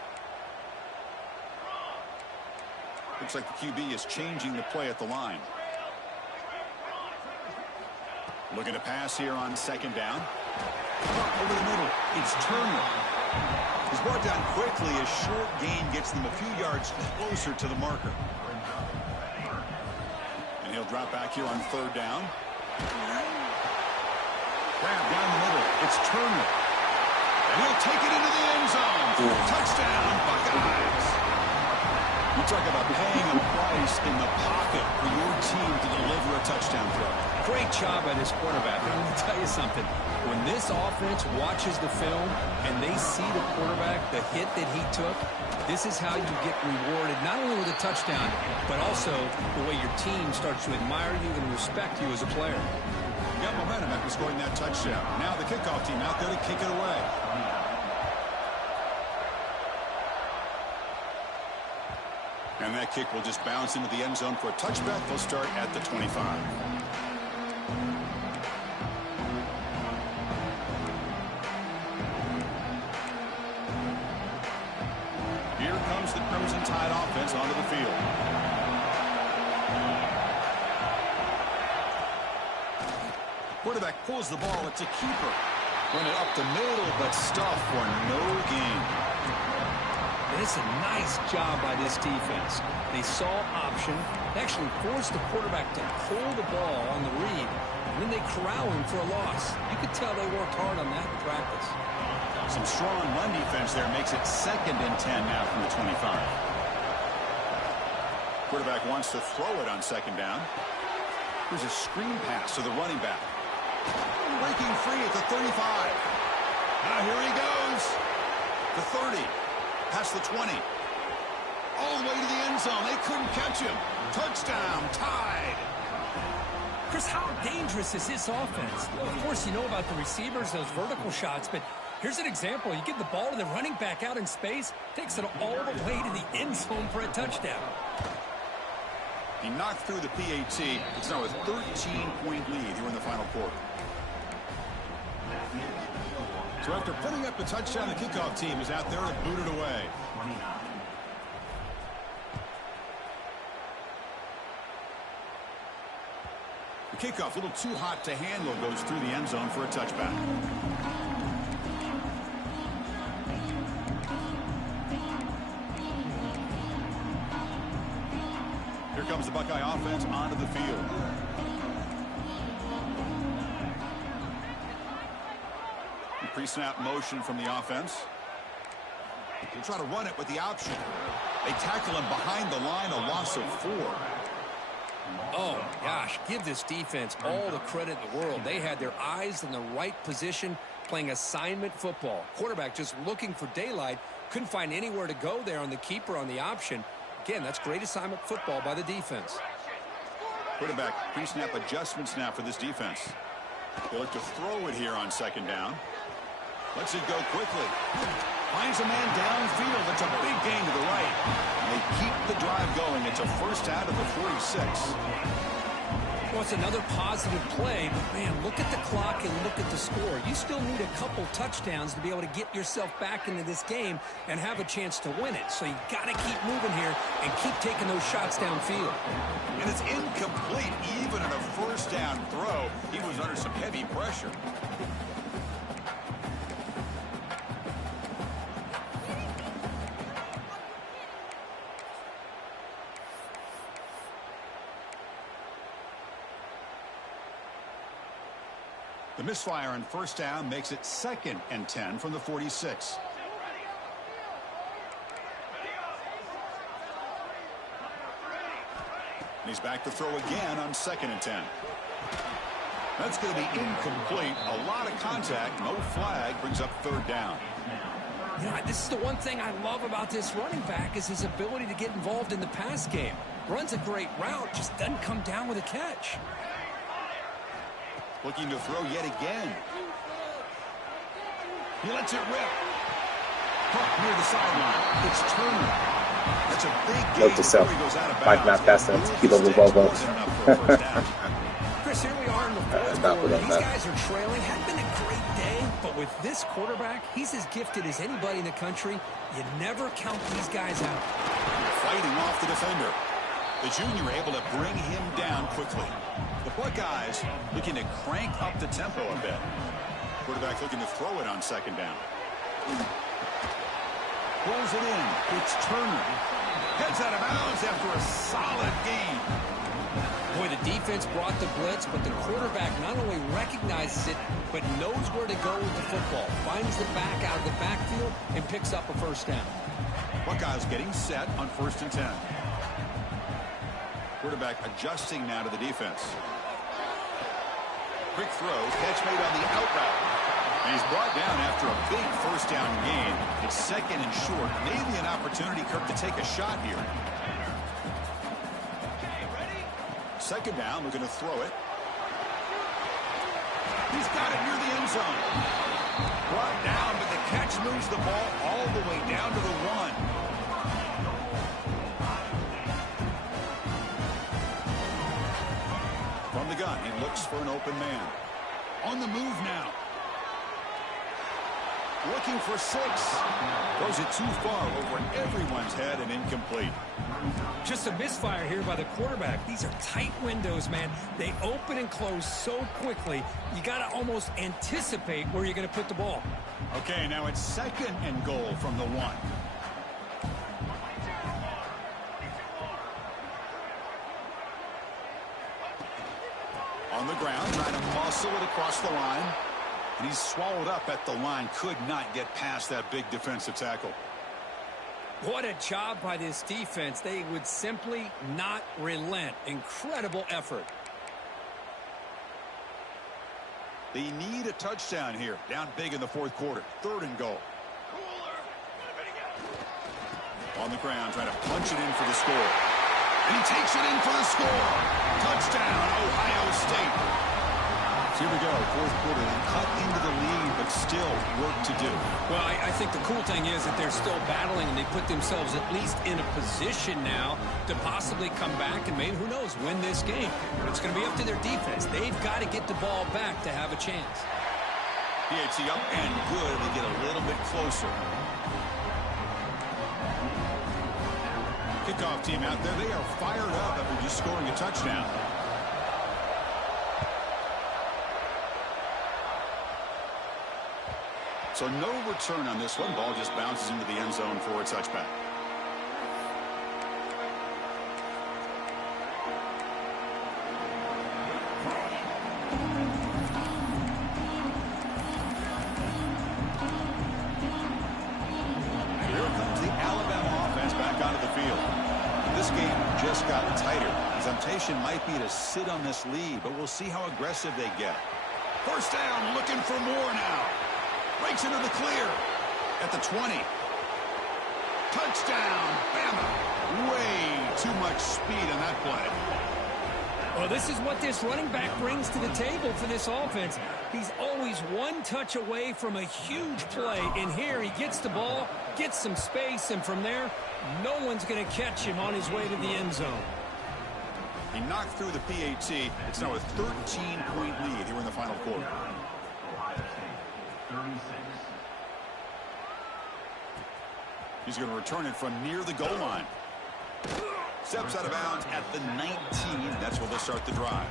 Looks like the QB is changing the play at the line. Looking to pass here on 2nd down. Over the middle, it's Turner. He's brought down quickly. A short gain gets them a few yards closer to the marker. And he'll drop back here on 3rd down. Grab down the middle. It's Turner. And he'll take it into the end zone. Touchdown, Buckeyes. You talk about paying a price in the pocket for your team to deliver a touchdown throw. Great job by this quarterback. And I'm going to tell you something. When this offense watches the film and they see the quarterback, the hit that he took, this is how you get rewarded, not only with a touchdown, but also the way your team starts to admire you and respect you as a player. You got momentum after scoring that touchdown. Now the kickoff team out there to kick it away. And that kick will just bounce into the end zone for a touchback. They'll start at the 25. Here comes the Crimson Tide offense onto the field. Quarterback pulls the ball. It's a keeper. Run it up the middle, but stuff for no gain. it's a nice job by this defense. They saw option. They actually forced the quarterback to pull the ball on the read, and then they corral him for a loss. You could tell they worked hard on that in practice. Some strong run defense there makes it 2nd and 10 now from the 25. Quarterback wants to throw it on 2nd down. Here's a screen pass to the running back. Breaking free at the 35. Now here he goes. The 30. Past the 20. All the way to the end zone. They couldn't catch him. Touchdown. Tied. Chris, how dangerous is this offense? Of course, you know about the receivers, those vertical shots, but here's an example. You give the ball to the running back out in space, takes it all the way to the end zone for a touchdown. He knocked through the PAT. It's now a 13-point lead here in the final quarter. So after putting up the touchdown, the kickoff team is out there and booted away. The kickoff, a little too hot to handle, goes through the end zone for a touchback. Here comes the Buckeye offense onto the field. Pre-snap motion from the offense. They'll try to run it with the option. They tackle him behind the line, a loss of 4. Oh, gosh, give this defense all the credit in the world. They had their eyes in the right position, playing assignment football. Quarterback just looking for daylight. Couldn't find anywhere to go there on the keeper on the option. Again, that's great assignment football by the defense. Quarterback pre-snap adjustments now for this defense. They look to throw it here on 2nd down. Lets it go quickly. Finds a man downfield. That's a big gain to the right. They keep the drive going. It's a first out of the 46. Well, it's another positive play, but, man, look at the clock and look at the score. You still need a couple touchdowns to be able to get yourself back into this game and have a chance to win it. So you got to keep moving here and keep taking those shots downfield. And it's incomplete. Even on a first down throw, he was under some heavy pressure. The misfire on first down makes it 2nd and 10 from the 46. He's back to throw again on 2nd and 10. That's going to be incomplete. A lot of contact. No flag. Brings up 3rd down. You know, this is the one thing I love about this running back is his ability to get involved in the pass game. Runs a great route, just doesn't come down with a catch. Looking to throw yet again. He lets it rip. Caught near the sideline. It's Turner. That's a big gain. Note to self. Mike not passing it. Keep over the ball votes. Chris, here we are in the fourth quarter. These guys are trailing. Had been a great day, but with this quarterback, he's as gifted as anybody in the country. You never count these guys out. Fighting off the defender. The junior able to bring him down quickly. The Buckeyes looking to crank up the tempo a bit. Quarterback looking to throw it on 2nd down. Pulls it in. It's Turner. Heads out of bounds after a solid gain. Boy, the defense brought the blitz, but the quarterback not only recognizes it, but knows where to go with the football. Finds the back out of the backfield and picks up a first down. Buckeyes getting set on 1st and 10. Quarterback adjusting now to the defense. Quick throw, catch made on the out route. And he's brought down after a big first down gain. It's 2nd and short. Maybe an opportunity, Kirk, to take a shot here. 2nd down, looking to throw it. He's got it near the end zone. Brought down, but the catch moves the ball all the way down to the 1. From the gun, he looks for an open man. On the move now. Looking for 6. Throws it too far over everyone's head and incomplete. Just a misfire here by the quarterback. These are tight windows, man. They open and close so quickly, you got to almost anticipate where you're going to put the ball. Okay, now it's 2nd and goal from the 1. muscle it across the line. And he's swallowed up at the line. Could not get past that big defensive tackle. What a job by this defense. They would simply not relent. Incredible effort. They need a touchdown here. Down big in the fourth quarter. 3rd and goal. On the ground, trying to punch it in for the score. And he takes it in for the score. Touchdown, Ohio State. So here we go, fourth quarter. They cut into the lead, but still work to do. Well, I think the cool thing is that they're still battling, and they put themselves at least in a position now to possibly come back and maybe, who knows, win this game. But it's going to be up to their defense. They've got to get the ball back to have a chance. PAT up and good. They get a little bit closer. Kickoff team out there. They are fired up after just scoring a touchdown. So no return on this one. Ball just bounces into the end zone for a touchback. Here comes the Alabama offense back onto the field. This game just got tighter. The temptation might be to sit on this lead, but we'll see how aggressive they get. First down, looking for more now. Breaks into the clear at the 20. Touchdown, Bama. Way too much speed in that play. Well, this is what this running back brings to the table for this offense. He's always one touch away from a huge play. And here he gets the ball, gets some space, and from there, no one's going to catch him on his way to the end zone. He knocked through the PAT. It's now a 13-point lead here in the final quarter. Ohio State, 36. He's going to return it from near the goal line. Steps out of bounds at the 19. That's where they'll start the drive.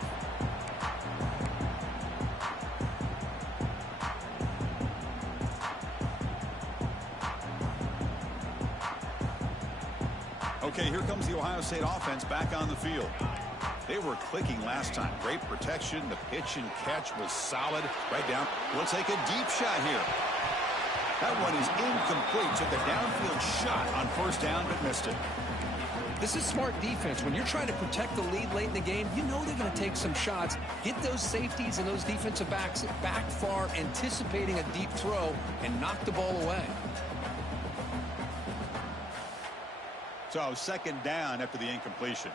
Okay, here comes the Ohio State offense back on the field. They were clicking last time. Great protection. The pitch and catch was solid. Right down. We'll take a deep shot here. That one is incomplete. Took a downfield shot on first down, but missed it. This is smart defense. When you're trying to protect the lead late in the game, you know they're going to take some shots. Get those safeties and those defensive backs back far, anticipating a deep throw, and knock the ball away. So second down after the incompletion.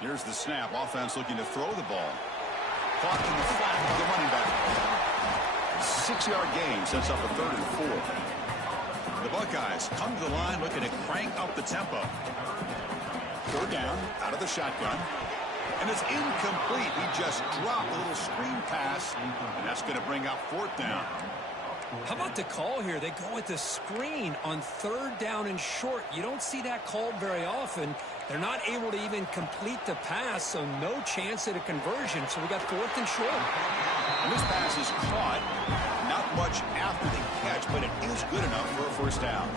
Here's the snap. Offense looking to throw the ball. Caught in the flat of the running back. 6-yard gain sets up a 3rd and 4. The Buckeyes come to the line looking to crank up the tempo. 3rd down out of the shotgun. And it's incomplete. He just dropped a little screen pass, and that's going to bring up 4th down. How about the call here? They go with the screen on 3rd down and short. You don't see that called very often. They're not able to even complete the pass, so no chance at a conversion. So we got 4th and short. And this pass is caught. Not much after the catch, but it is good enough for a first down.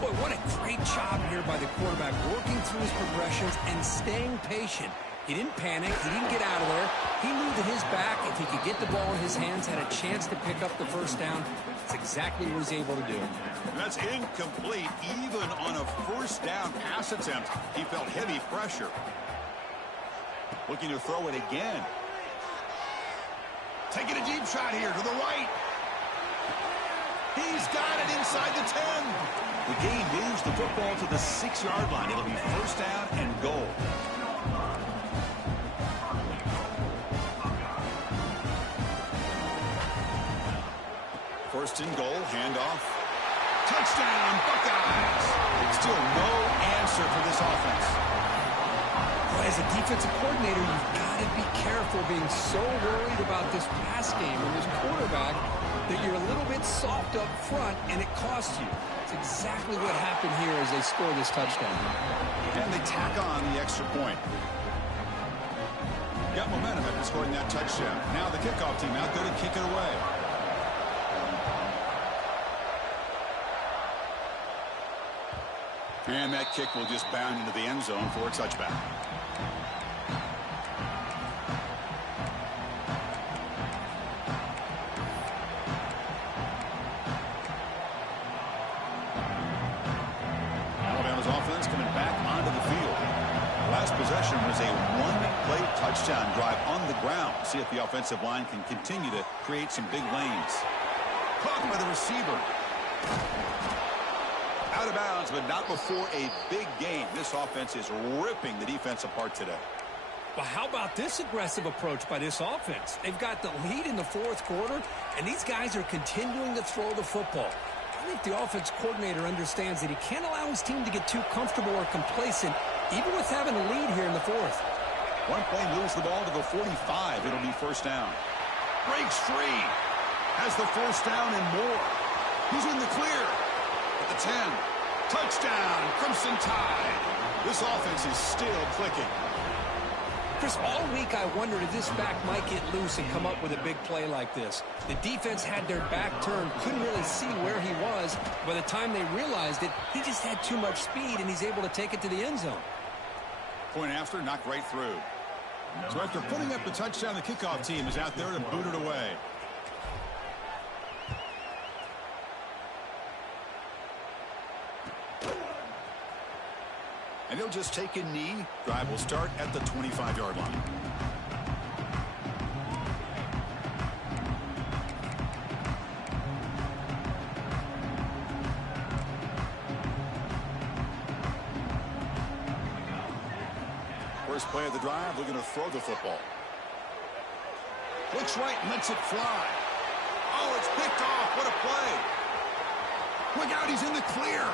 Boy, what a great job here by the quarterback, working through his progressions and staying patient. He didn't panic. He didn't get out of there. He knew that his back, if he could get the ball in his hands, had a chance to pick up the first down. That's exactly what he's able to do. And that's incomplete. Even on a first down pass attempt, he felt heavy pressure. Looking to throw it again. Taking a deep shot here to the right. He's got it inside the 10. The gain moves the football to the 6-yard line. It'll be first down and goal. First and goal, handoff. Touchdown, Buckeyes. Still no answer for this offense. Well, as a defensive coordinator, you've got to be careful being so worried about this pass game and this quarterback that you're a little bit soft up front, and it costs you. It's exactly what happened here as they score this touchdown. And they tack on the extra point. Got momentum after scoring that touchdown. Now the kickoff team out there to kick it away. And that kick will just bound into the end zone for a touchback. ground. See if the offensive line can continue to create some big lanes. Caught by the receiver. Out of bounds, but not before a big gain. This offense is ripping the defense apart today. Well, how about this aggressive approach by this offense? They've got the lead in the fourth quarter, and these guys are continuing to throw the football. I think the offense coordinator understands that he can't allow his team to get too comfortable or complacent, even with having a lead here in the fourth. One play moves the ball to the 45. It'll be first down. Breaks free. Has the first down and more. He's in the clear. At the 10. Touchdown, Crimson Tide. This offense is still clicking. Chris, all week I wondered if this back might get loose and come up with a big play like this. The defense had their back turned, couldn't really see where he was. By the time they realized it, he just had too much speed, and he's able to take it to the end zone. Point after, knocked right through. So after putting up the touchdown, the kickoff team is out there to boot it away. And he'll just take a knee. Drive will start at the 25-yard line. First play of the drive, looking to throw the football. Looks right and lets it fly. Oh, it's picked off. What a play. Look out, he's in the clear.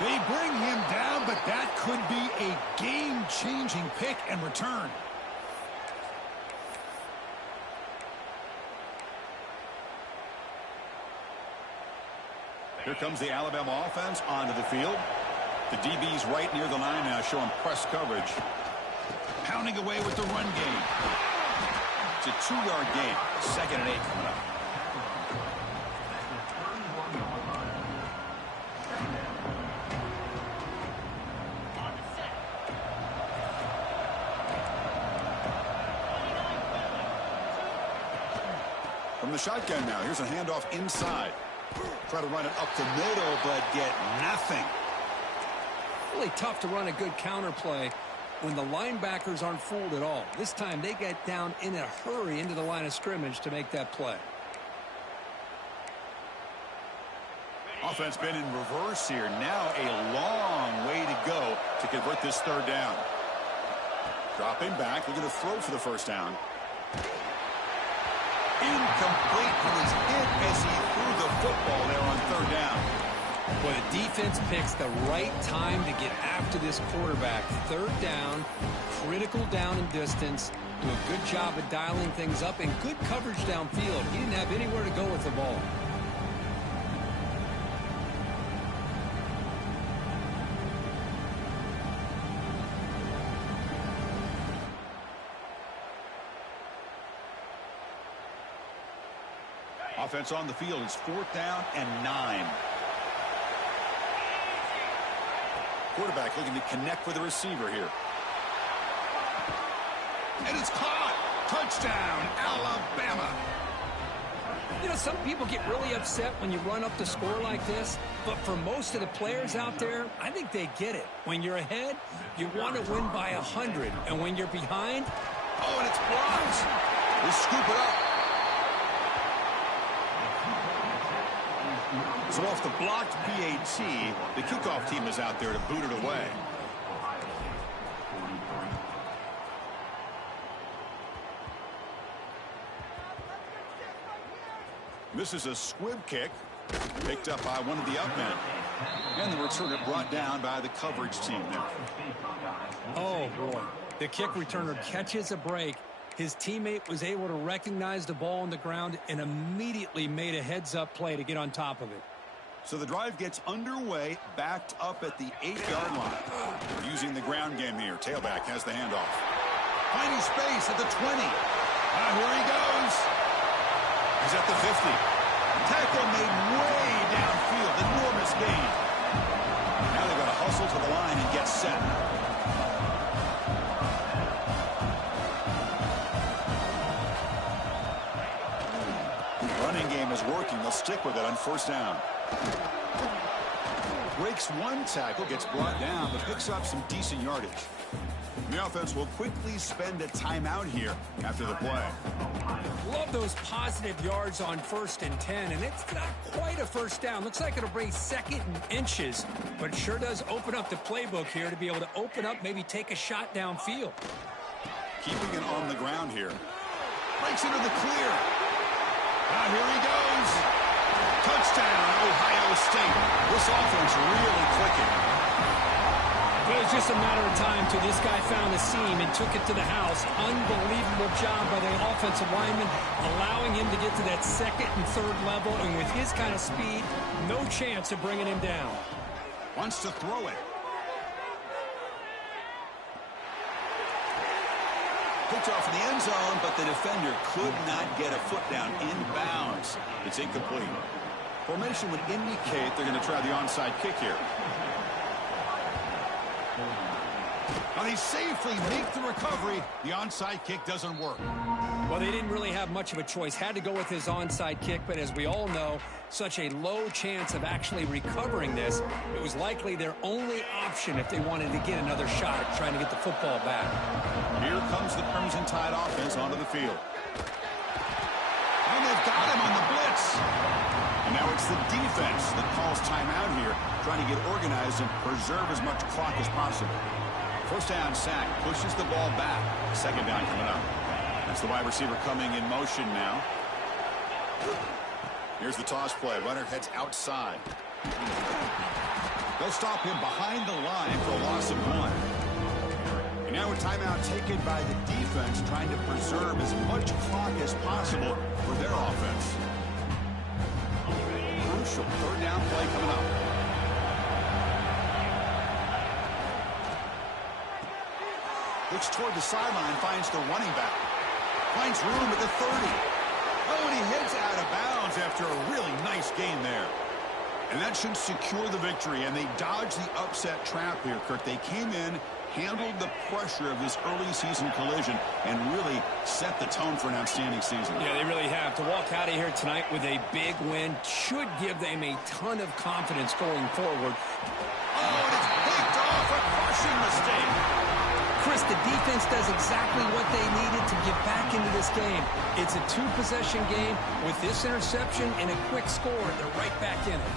They bring him down, but that could be a game-changing pick and return. Here comes the Alabama offense onto the field. The DB's right near the line now, showing press coverage. Pounding away with the run game. It's a 2-yard gain. 2nd and 8 coming up. From the shotgun now, here's a handoff inside. Try to run it up the middle, but get nothing. Really tough to run a good counter play when the linebackers aren't fooled at all. This time they get down in a hurry into the line of scrimmage to make that play. Offense been in reverse here. Now a long way to go to convert this third down. Dropping back, looking to throw for the first down. Incomplete. He was hit as he threw the football there on third down. Well, the defense picks the right time to get after this quarterback. Third down, critical down and distance. Do a good job of dialing things up and good coverage downfield. He didn't have anywhere to go with the ball. Offense on the field is 4th down and 9. Quarterback looking to connect with the receiver here. And it's caught. Touchdown, Alabama. You know, some people get really upset when you run up the score like this, but for most of the players out there, I think they get it. When you're ahead, you want to win by 100, and when you're behind... Oh, and it's blocked. They scoop it up. So off the blocked PAT, the kickoff team is out there to boot it away. This is a squib kick, picked up by one of the up men. And the returner brought down by the coverage team there. Oh, boy. The kick returner catches a break. His teammate was able to recognize the ball on the ground and immediately made a heads-up play to get on top of it. So the drive gets underway, backed up at the 8-yard line. They're using the ground game here. Tailback has the handoff. Finding space at the 20. Here he goes. He's at the 50. Tackle made way downfield. Enormous gain. Now they're going to hustle to the line and get set. Running game is working. They'll stick with it on first down. Breaks one tackle, gets brought down, but picks up some decent yardage. The offense will quickly spend a timeout here after the play. Love those positive yards on 1st and 10, and it's not quite a first down. Looks like it'll bring 2nd and inches, but it sure does open up the playbook here to be able to open up, maybe take a shot downfield. Keeping it on the ground here. Breaks into the clear. Now here he goes. Touchdown, Ohio State. This offense really clicking. It was just a matter of time till this guy found the seam and took it to the house. Unbelievable job by the offensive lineman, allowing him to get to that 2nd and 3rd level, and with his kind of speed, no chance of bringing him down. Wants to throw it. Picked off in the end zone, but the defender could not get a foot down inbounds. It's incomplete. Formation would indicate they're going to try the onside kick here. Now they safely make the recovery. The onside kick doesn't work. Well, they didn't really have much of a choice. Had to go with his onside kick, but as we all know, such a low chance of actually recovering this. It was likely their only option if they wanted to get another shot at trying to get the football back. Here comes the Crimson Tide offense onto the field. And they've got him on the blitz. And now it's the defense that calls timeout here, trying to get organized and preserve as much clock as possible. First down sack, pushes the ball back. 2nd down coming up. That's the wide receiver coming in motion now. Here's the toss play. Runner heads outside. They'll stop him behind the line for a loss of 1. And now a timeout taken by the defense, trying to preserve as much clock as possible for their offense. Crucial 3rd down play coming up. Looks toward the sideline, finds the running back. Finds room at the 30. Oh, and he heads out of bounds after a really nice gain there. And that should secure the victory, and they dodged the upset trap here, Kurt. They came in, handled the pressure of this early season collision, and really set the tone for an outstanding season. Yeah, they really have. To walk out of here tonight with a big win should give them a ton of confidence going forward. Oh, and it's picked off, a crushing mistake. Chris, the defense does exactly what they needed to get back into this game. It's a 2-possession game. With this interception and a quick score, they're right back in it.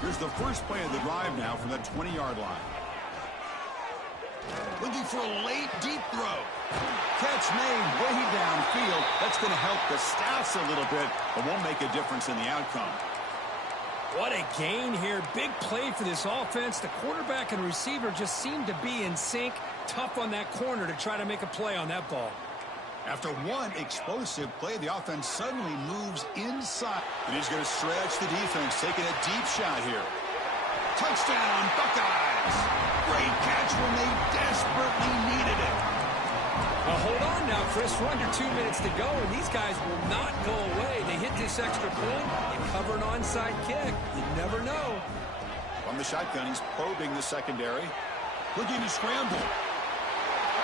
Here's the first play of the drive now from that 20-yard line. Looking for a late, deep throw. Catch made way downfield. That's going to help the Stats a little bit, but won't make a difference in the outcome. What a gain here. Big play for this offense. The quarterback and receiver just seem to be in sync. Tough on that corner to try to make a play on that ball. After one explosive play, the offense suddenly moves inside. And he's going to stretch the defense, taking a deep shot here. Touchdown, Buckeyes! Great catch when they desperately needed it. Well, hold on now, Chris. We're under 2 minutes to go, and these guys will not go away. They hit this extra point and cover an onside kick. You never know. From the shotgun, he's probing the secondary. Looking to scramble.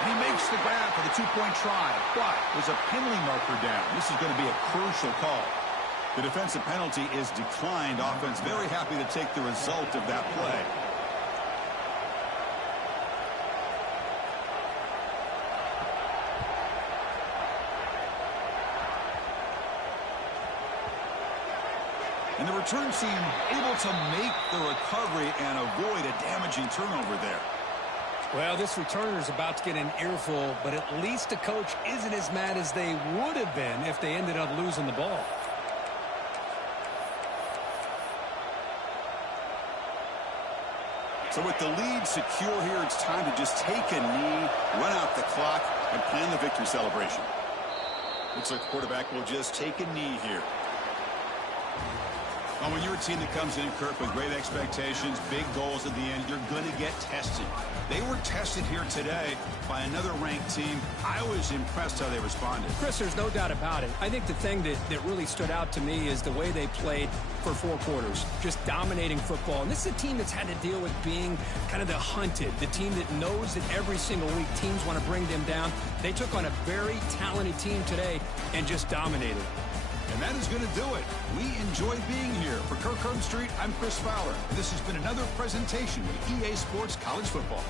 And he makes the grab for the 2-point try, but there's a penalty marker down. This is going to be a crucial call. The defensive penalty is declined. Offense very happy to take the result of that play. And the return team able to make the recovery and avoid a damaging turnover there. Well, this returner is about to get an earful, but at least the coach isn't as mad as they would have been if they ended up losing the ball. So with the lead secure here, it's time to just take a knee, run out the clock, and plan the victory celebration. Looks like the quarterback will just take a knee here. Well, when you're a team that comes in, Kurt, with great expectations, big goals at the end, you're going to get tested. They were tested here today by another ranked team. I was impressed how they responded. Chris, there's no doubt about it. I think the thing that really stood out to me is the way they played for 4 quarters, just dominating football. And this is a team that's had to deal with being kind of the hunted, the team that knows that every single week teams want to bring them down. They took on a very talented team today and just dominated. And that is going to do it. We enjoyed being here. For Kirk Street, I'm Chris Fowler. This has been another presentation with EA Sports College Football.